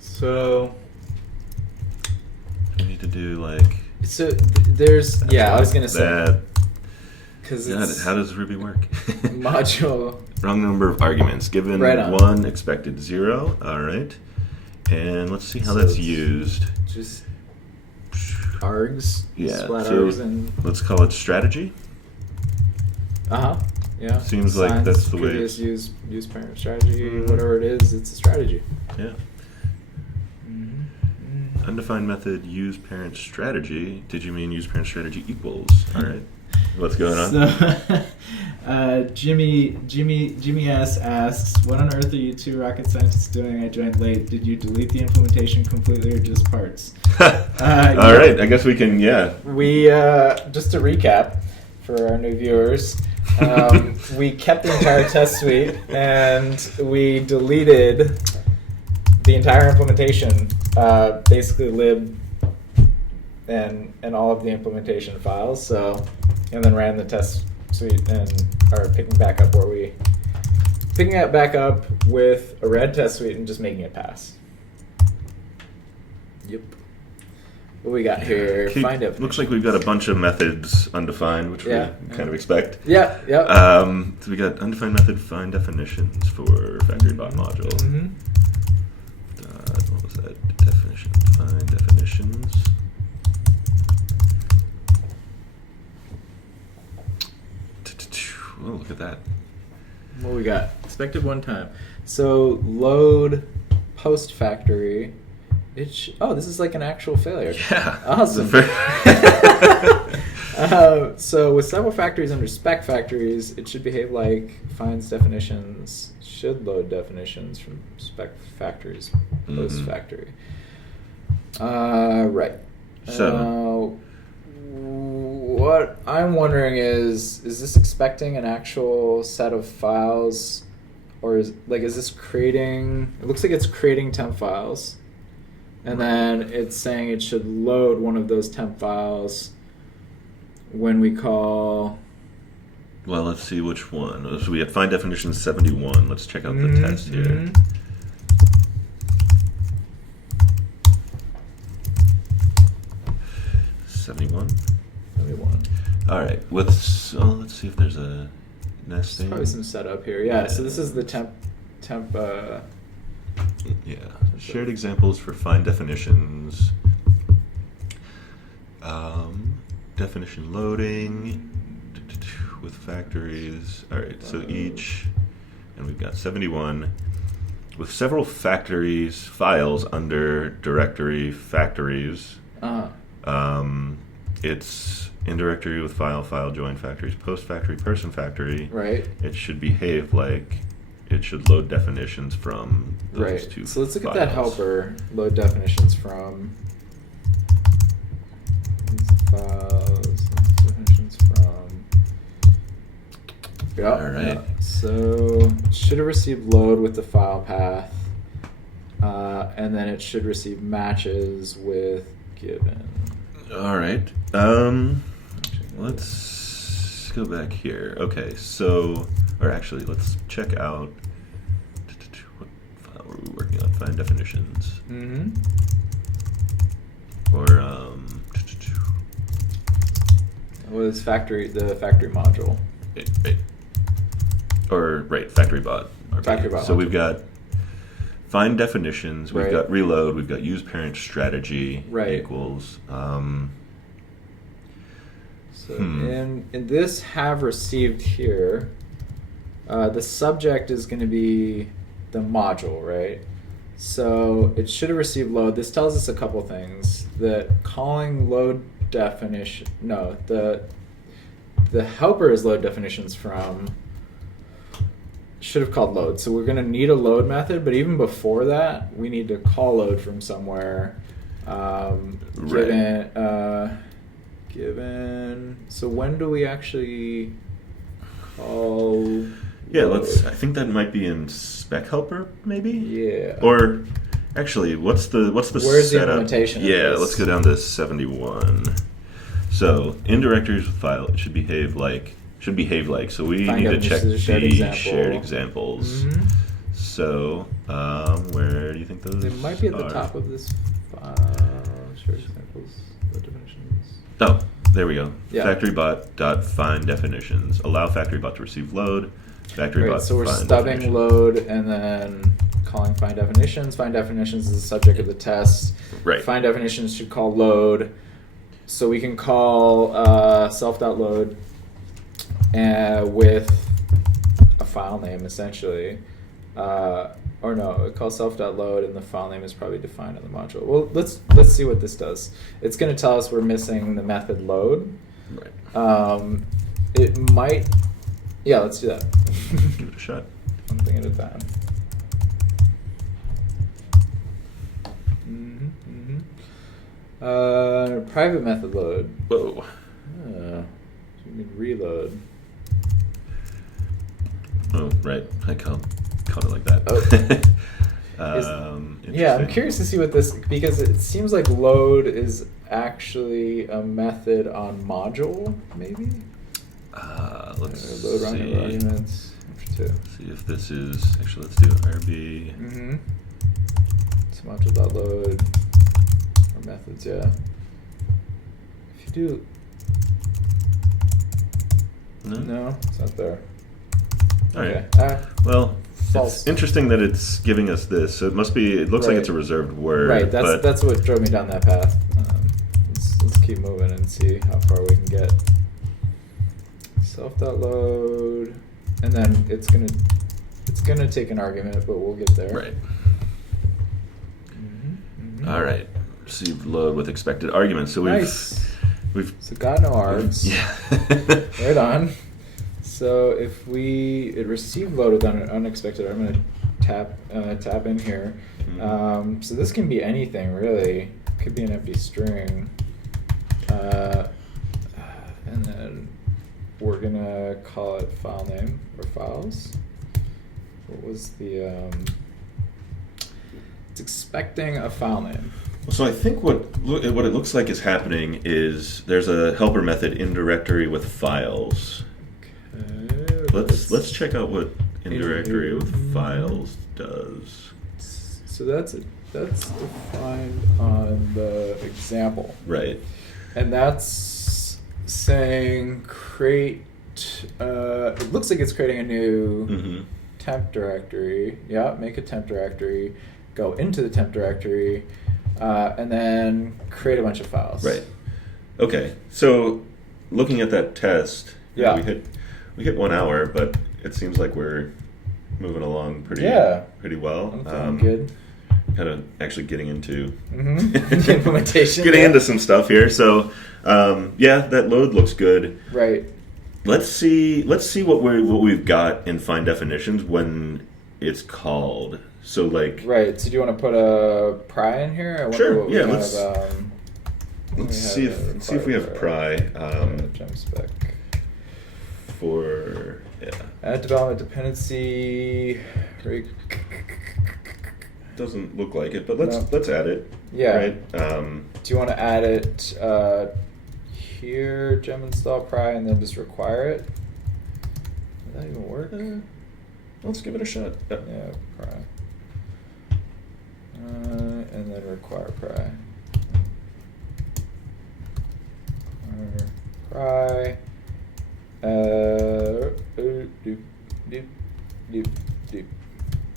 So We need to do like. there's I was gonna say that. because How does Ruby work? module. Wrong number of arguments. Given Right on. 1, expected 0. All right. And let's see how So that's it's used. Just args. Yeah. Splat So args and. let's call it strategy. Yeah. Seems like Assigns that's the way previous use parent strategy, whatever it is, it's a strategy. Yeah. Mm-hmm. Undefined method use parent strategy. Did you mean use parent strategy equals? All right. What's going on? So, Jimmy S asks, "What on earth are you two rocket scientists doing? I joined late. Did you delete the implementation completely or just parts?" All right. I guess we can. Yeah. We just to recap for our new viewers, we kept the entire test suite and we deleted the entire implementation, basically lib and all of the implementation files. So, and then ran the test suite and are picking it back up with a red test suite and just making it pass. Yep. What we got here? Okay, Find it. Looks like we've got a bunch of methods undefined, which we kind of expect. Yeah. Yep. So we got undefined method find definitions for factory bot module. Mm-hmm. What was that? Definition. Find definitions. Oh, look at that. What we got? Expected one time. So load post factory. This is like an actual failure. Yeah. Awesome. So with several factories under spec factories, it should behave like finds definitions, should load definitions from spec factories post factory. Right. So what I'm wondering is this expecting an actual set of files, or is this creating? It looks like it's creating temp files, and then it's saying it should load one of those temp files when we call Well, let's see which one. So we have find definition 71. Let's check out the test here. Mm-hmm. 71. 71. All right. Let's see if there's a nesting. Probably some setup here. Yeah. So this is the temp. Yeah. Shared examples for find definitions. Definition loading with factories. All right. So each, and we've got 71 with several factories files under directory factories. It's in directory with file join factories, post factory, person factory. Right. It should behave like it should load definitions from those two. So let's look files. at that helper. Load definitions from files. Definitions from. Yeah. All right. Yeah. So it should have received load with the file path, and then it should receive matches with given. All right. Let's go back here. Okay, or actually, let's check out what file were we working on? Find definitions. Mm-hmm. Or Was the factory module. Factory bot. Factory bot So module. we've got find definitions, we've got reload, we've got use parent strategy equals. So in this have received here, the subject is going to be the module, right? So it should have received load. This tells us a couple things. That calling load definition, the helper is load definitions from, should have called load. So we're going to need a load method, but even before that, we need to call load from somewhere. Given. So when do we actually call? Yeah, load? I think that might be in spec helper, maybe. Yeah. Or actually, what's the Where's setup? the implementation? Yeah, of this? let's go down to 71. So in directories with file, it should behave like. So we Find need to check the definitions, shared examples. Mm-hmm. So where do you think those? It might be at the are? top of this file. Shared examples, load definitions. Oh, there we go. Yeah. FactoryBot.find definitions. Allow FactoryBot to receive load. FactoryBot. So we're find stubbing definition. load and then calling find definitions. Find definitions is the subject of the test. Right. Find definitions should call load. So we can call self.load with a file name essentially. Or no, call self.load and the file name is probably defined in the module. Well, let's see what this does. It's going to tell us we're missing the method load. Right. It might. Yeah, let's do that. Give it a shot. One thing at a time. Private method load. Whoa. You mean reload? Oh, right. I caught it like that. Yeah, I'm curious to see what this, because it seems like load is actually a method on module, maybe? Let's load see. arguments. See if this is actually. Let's do RB. Mm-hmm. It's module.load or methods. Yeah. If you do. No, it's not there. All right. Okay. Well, false. it's interesting that it's giving us this. So it must be. It looks like Right. it's a reserved word. Right. but That's what drove me down that path. Let's keep moving and see how far we can get. Self.load, and then it's gonna take an argument, but we'll get there. Right. Mm-hmm. All right. Receive load with expected arguments. So we've So got no args. Yeah. Right on. So if it received load with unexpected, I'm gonna tap in here. Mm-hmm. So this can be anything really. It could be an empty string, and then we're gonna call it file name or files. What was the? It's expecting a file name. So I think what it looks like is happening is there's a helper method in directory with files. Okay. let's check out what indirectory with files does. So that's defined on the example. Right. And that's saying create. It looks like it's creating a new temp directory. Yeah, make a temp directory. Go into the temp directory, and then create a bunch of files. Right. Okay. So, looking at that test, yeah, we hit 1 hour, but it seems like we're moving along pretty well. I'm feeling good. Kind of actually getting into the implementation. Getting into some stuff here. So, that load looks good. Right. Let's see what we've got in fine definitions when it's called. So like. Right. So do you want to put a pry in here? Sure. Yeah. Let's see if we have pry. Gem spec. For add development dependency. Doesn't look like it, but let's add it. Yeah. Right. Do you want to add it here? Gem install pry and then just require it. Does that even work? Let's give it a shot. Yeah, pry. And then require pry. Pry.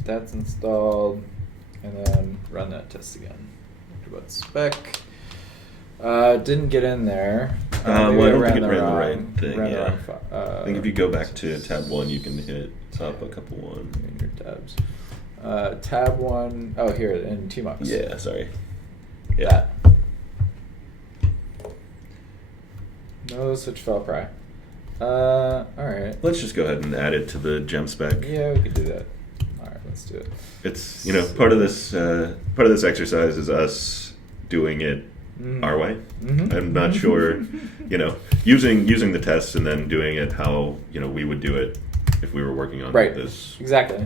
That's installed, and then run that test again. About spec. Didn't get in there. Well, I don't think it ran the right thing. Yeah. I think if you go back to tab 1, you can hit top a couple one. In your tabs. Tab 1. Oh, here in Tmux. Yeah, sorry. Yeah. That. No switch file pry. All right. Let's just go ahead and add it to the gem spec. Yeah, we could do that. All right, let's do it. It's part of this exercise is us doing it our way. Mm-hmm. I'm not sure, using the tests and then doing it how we would do it if we were working on this. Exactly.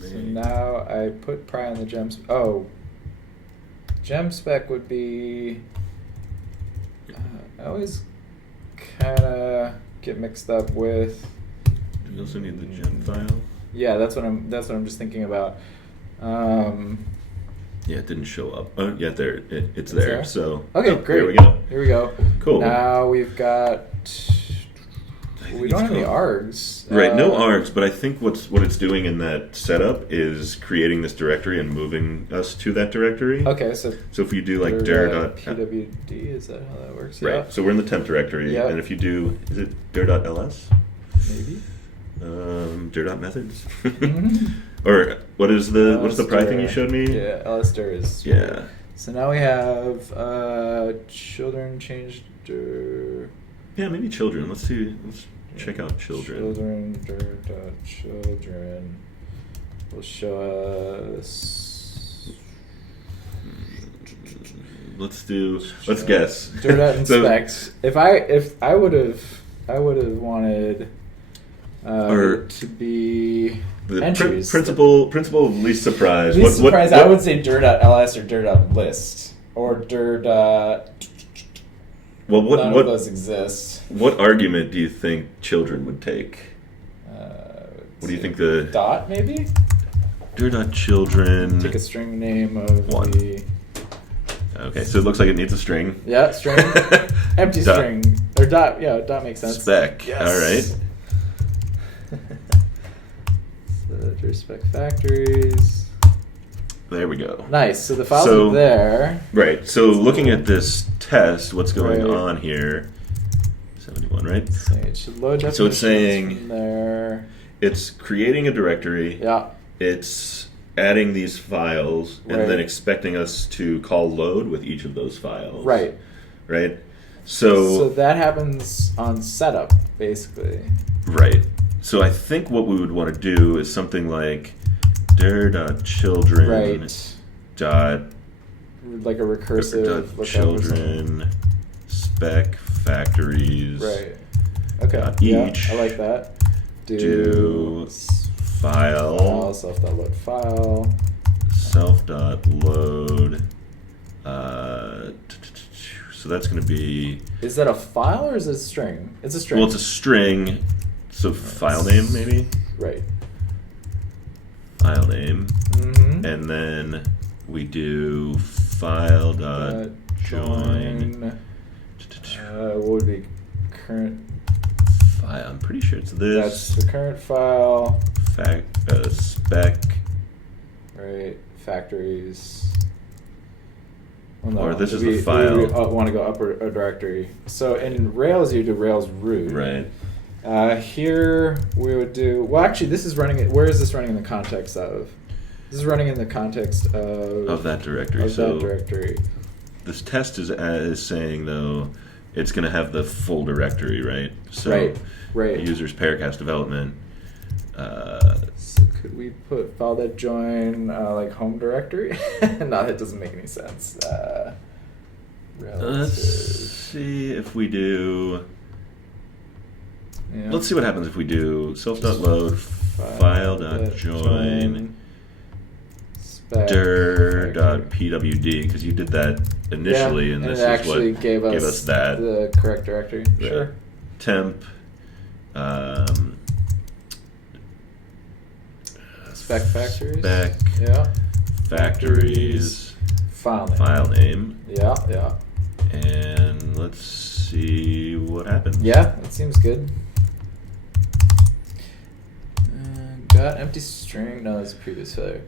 So now I put pry on the gem. Gem spec would be. I always kind of get mixed up with. You also need the gem file. Yeah, that's what I'm just thinking about. Yeah, it didn't show up. Yeah, there it's there. So okay, great. Here we go. Cool. Now we've got. We don't have any args. Right, no args, but I think what it's doing in that setup is creating this directory and moving us to that directory. Okay, so if you do like dir.pwd, is that how that works? Right, yeah. So we're in the temp directory, and if you do, is it dir.ls? Maybe. Dir.methods? Or what's the pry thing you showed me? Yeah, lsdir is. Yeah. So now we have children changed dir. Yeah, maybe children. Let's check out children. Children will show us. Let's guess. Dir.inspect. If I would have wanted to be the entries. Principle of least surprise. Least surprise. I would say dir.ls or dir.list or dir. Well, none of those exist. What argument do you think children would take? What do you think the dot maybe? dir.children. Take a string name of 1. Okay, so it looks like it needs a string. Yeah, string. Empty string or dot. Yeah, dot makes sense. Spec. Yes. All right. So dir spec factories. There we go. Nice. So the files are there. Right. So looking at this test, what's going on here? 71, right? It should load. So it's saying from there. It's creating a directory. Yeah. It's adding these files and then expecting us to call load with each of those files. Right. Right. So that happens on setup, basically. Right. So I think what we would want to do is something like dir.children dot like a recursive children spec factories okay each I like that do file self.load file So that's going to be... Is that a file or is it a string? It's a string. Well, it's a string. So file name, maybe? Right. File name. Mm-hmm. And then we do file.join. What would be current? File. I'm pretty sure it's this. That's the current file. Spec. Right. Factories. Well, no, Or this is the file. We want to go up a directory. So in Rails, you do Rails root. Right. Here we would do. Well, actually, this is running. Where is this running in the context of? This is running in the context of that directory. That directory. This test is saying though, it's going to have the full directory, right? So right. The user's Paircast development. So could we put file.join like home directory? No, that doesn't make any sense. Let's see if we do. Yeah. Let's see what happens if we do self.load file.join dir.pwd, because you did that initially, and this is what gave us that. The correct directory. Right. Sure. Temp. Spec factories. Spec. Yeah. Factories. File name. Yeah. And let's see what happens. Yeah, that seems good. Got empty string. No, that's a previous failure.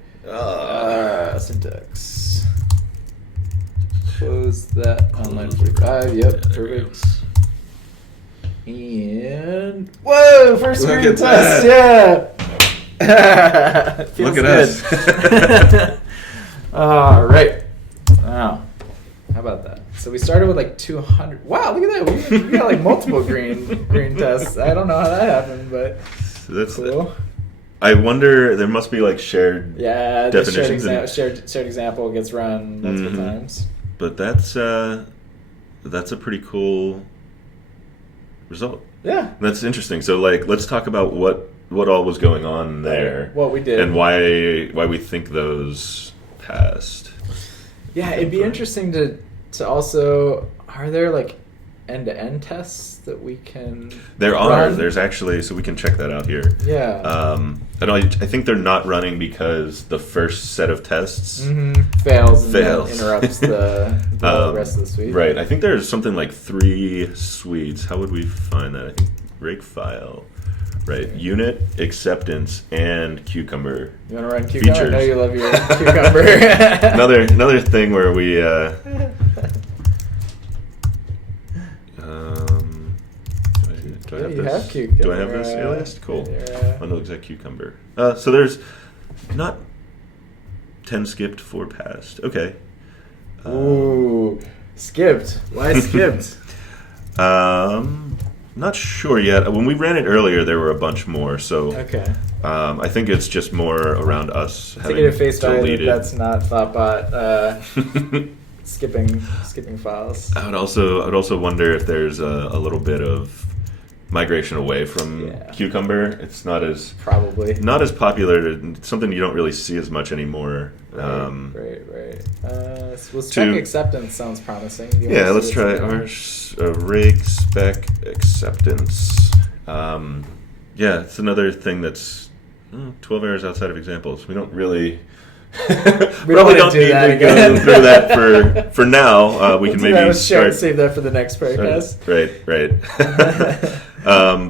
Syntax. Close that on line 45. Yep, perfect. And whoa, first screen test. Yeah. Look at good. us. All right. Wow. How about that? So we started with like 200. Wow, look at that. We got like multiple green tests. I don't know how that happened, but that's cool. I wonder, there must be like shared definitions. Shared example gets run multiple times. But that's a pretty cool result. Yeah. That's interesting. So like, let's talk about what all was going on there. What we did. And why we think those passed. Yeah, it'd be interesting to also, are there like end-to-end tests that we can There run? are. There's actually, so we can check that out here. Yeah. I think they're not running because the first set of tests fails and then interrupts the rest of the suite. Right. I think there's something like 3 suites. How would we find that? I think rake file. Right. Unit, acceptance, and Cucumber. You want to run Cucumber? Features. I know you love your Cucumber. another thing where we do I have this alias? Cool. Bundle exec Cucumber. So there's not 10 skipped, 4 passed. Okay. Ooh, skipped. Why skipped? Not sure yet. When we ran it earlier, there were a bunch more. So okay. I think it's just more around us having Take it at face value deleted. that's not Thoughtbot skipping files. I would also wonder if there's a little bit of migration away from Cucumber. It's not as popular. It's something you don't really see as much anymore. Right. Well, spec acceptance sounds promising. Yeah, let's try our rake spec acceptance. Yeah, it's another thing that's 12 errors outside of examples. We don't really. we don't need to go through that for now. We can maybe save that for the next Paircast. Right.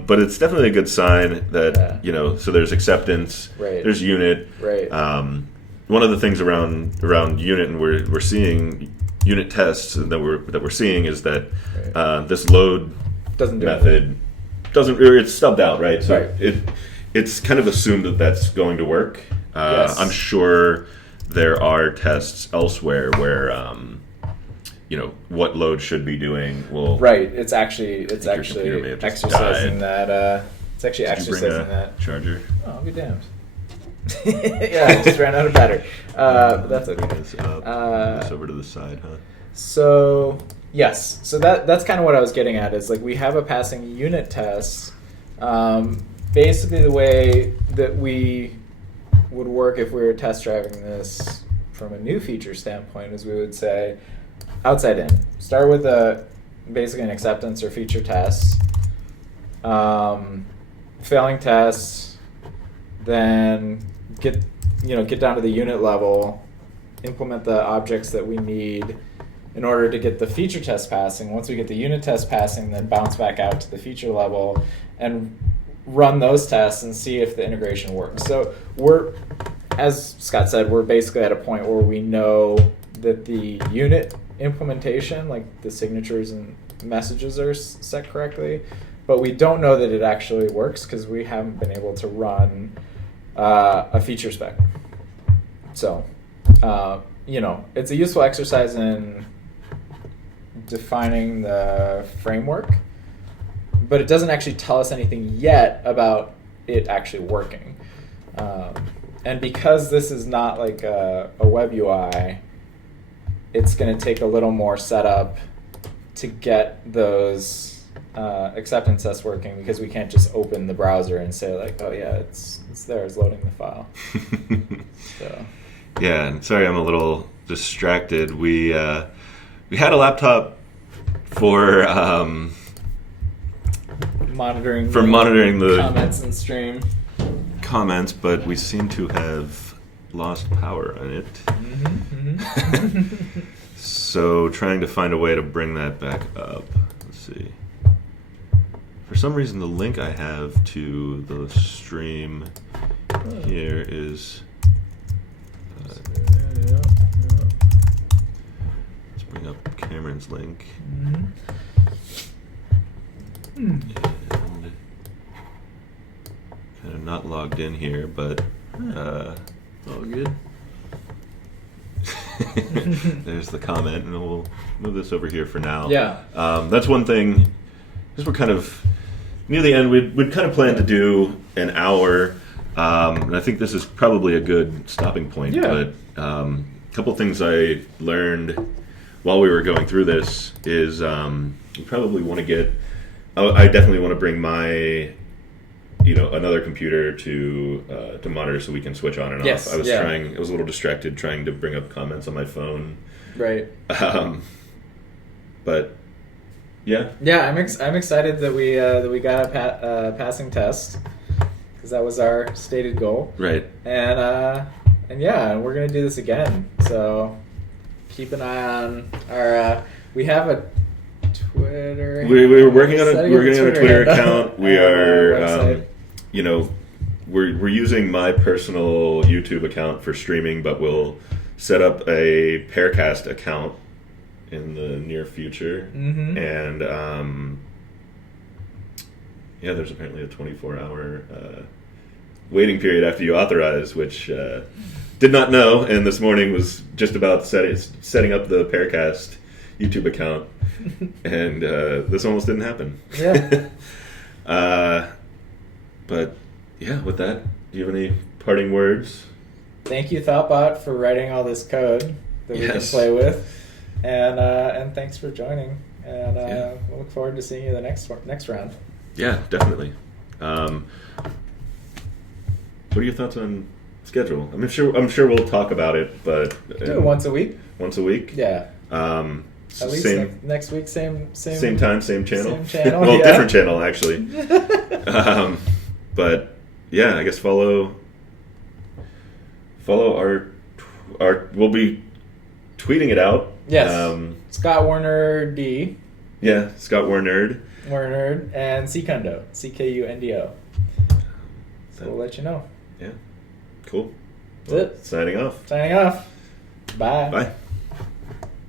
But it's definitely a good sign that so there's acceptance, there's unit. Right. One of the things around unit, and we're seeing unit tests that we're seeing is that this load method it's stubbed out, right? So it's kind of assumed that that's going to work. I'm sure there are tests elsewhere where what load should be doing will. Right. It's actually exercising that. It's actually exercising that charger. Oh, I'll be damned. Yeah, I just ran out of battery. But that's okay. This over to the side, huh? So yes, so that's kind of what I was getting at. Is like we have a passing unit test. Basically, the way that we would work if we were test driving this from a new feature standpoint is we would say, outside in. Start with basically an acceptance or feature test. Failing tests, then get down to the unit level, implement the objects that we need in order to get the feature test passing. Once we get the unit test passing, then bounce back out to the feature level and run those tests and see if the integration works. So we're, as Scott said, we're basically at a point where we know that the unit implementation, like the signatures and messages, are set correctly, but we don't know that it actually works because we haven't been able to run a feature spec. So, it's a useful exercise in defining the framework, but it doesn't actually tell us anything yet about it actually working. And because this is not like a web UI, it's going to take a little more setup to get those acceptance tests working, because we can't just open the browser and say like, oh yeah, it's there, it's loading the file. So. Yeah, and sorry I'm a little distracted. We had a laptop for monitoring the comments and stream comments, but we seem to have lost power on it. So trying to find a way to bring that back up. Let's see. For some reason, the link I have to the stream here is. Let's bring up Cameron's link. And kind of not logged in here, but all good. There's the comment, and we'll move this over here for now. Yeah. That's one thing. Because we're kind of near the end, we'd kind of planned to do an hour, and I think this is probably a good stopping point. Yeah. But a couple things I learned while we were going through this is we probably want to get. I definitely want to bring my, another computer to monitor so we can switch on and Yes, off. I was yeah. I was a little distracted trying to bring up comments on my phone. Right. But yeah. Yeah, I'm excited that we got a passing test, because that was our stated goal. Right. And yeah, we're gonna do this again. So keep an eye on our. We have a Twitter. We were working on a Twitter handle. account. We And are, our website. we're using my personal YouTube account for streaming, but we'll set up a Paircast account in the near future. Mm-hmm. And there's apparently a 24-hour waiting period after you authorize, which did not know. And this morning was just about setting up the Paircast YouTube account. And this almost didn't happen. Yeah. But yeah, with that, do you have any parting words? Thank you, ThoughtBot, for writing all this code that we can play with, and thanks for joining. And we'll look forward to seeing you the next round. Yeah, definitely. What are your thoughts on schedule? I'm sure we'll talk about it, but Do it once a week. Once a week. Yeah. At least next week, same time, same channel. Same channel. Well, yeah. different channel actually. But yeah, I guess follow our. We'll be tweeting it out. Yes. Scott Warner D. Yeah, Scott Warner. Warner and Ckundo, CKUNDO. So we'll let you know. Yeah. Cool. That's it. Signing off. Bye. Bye.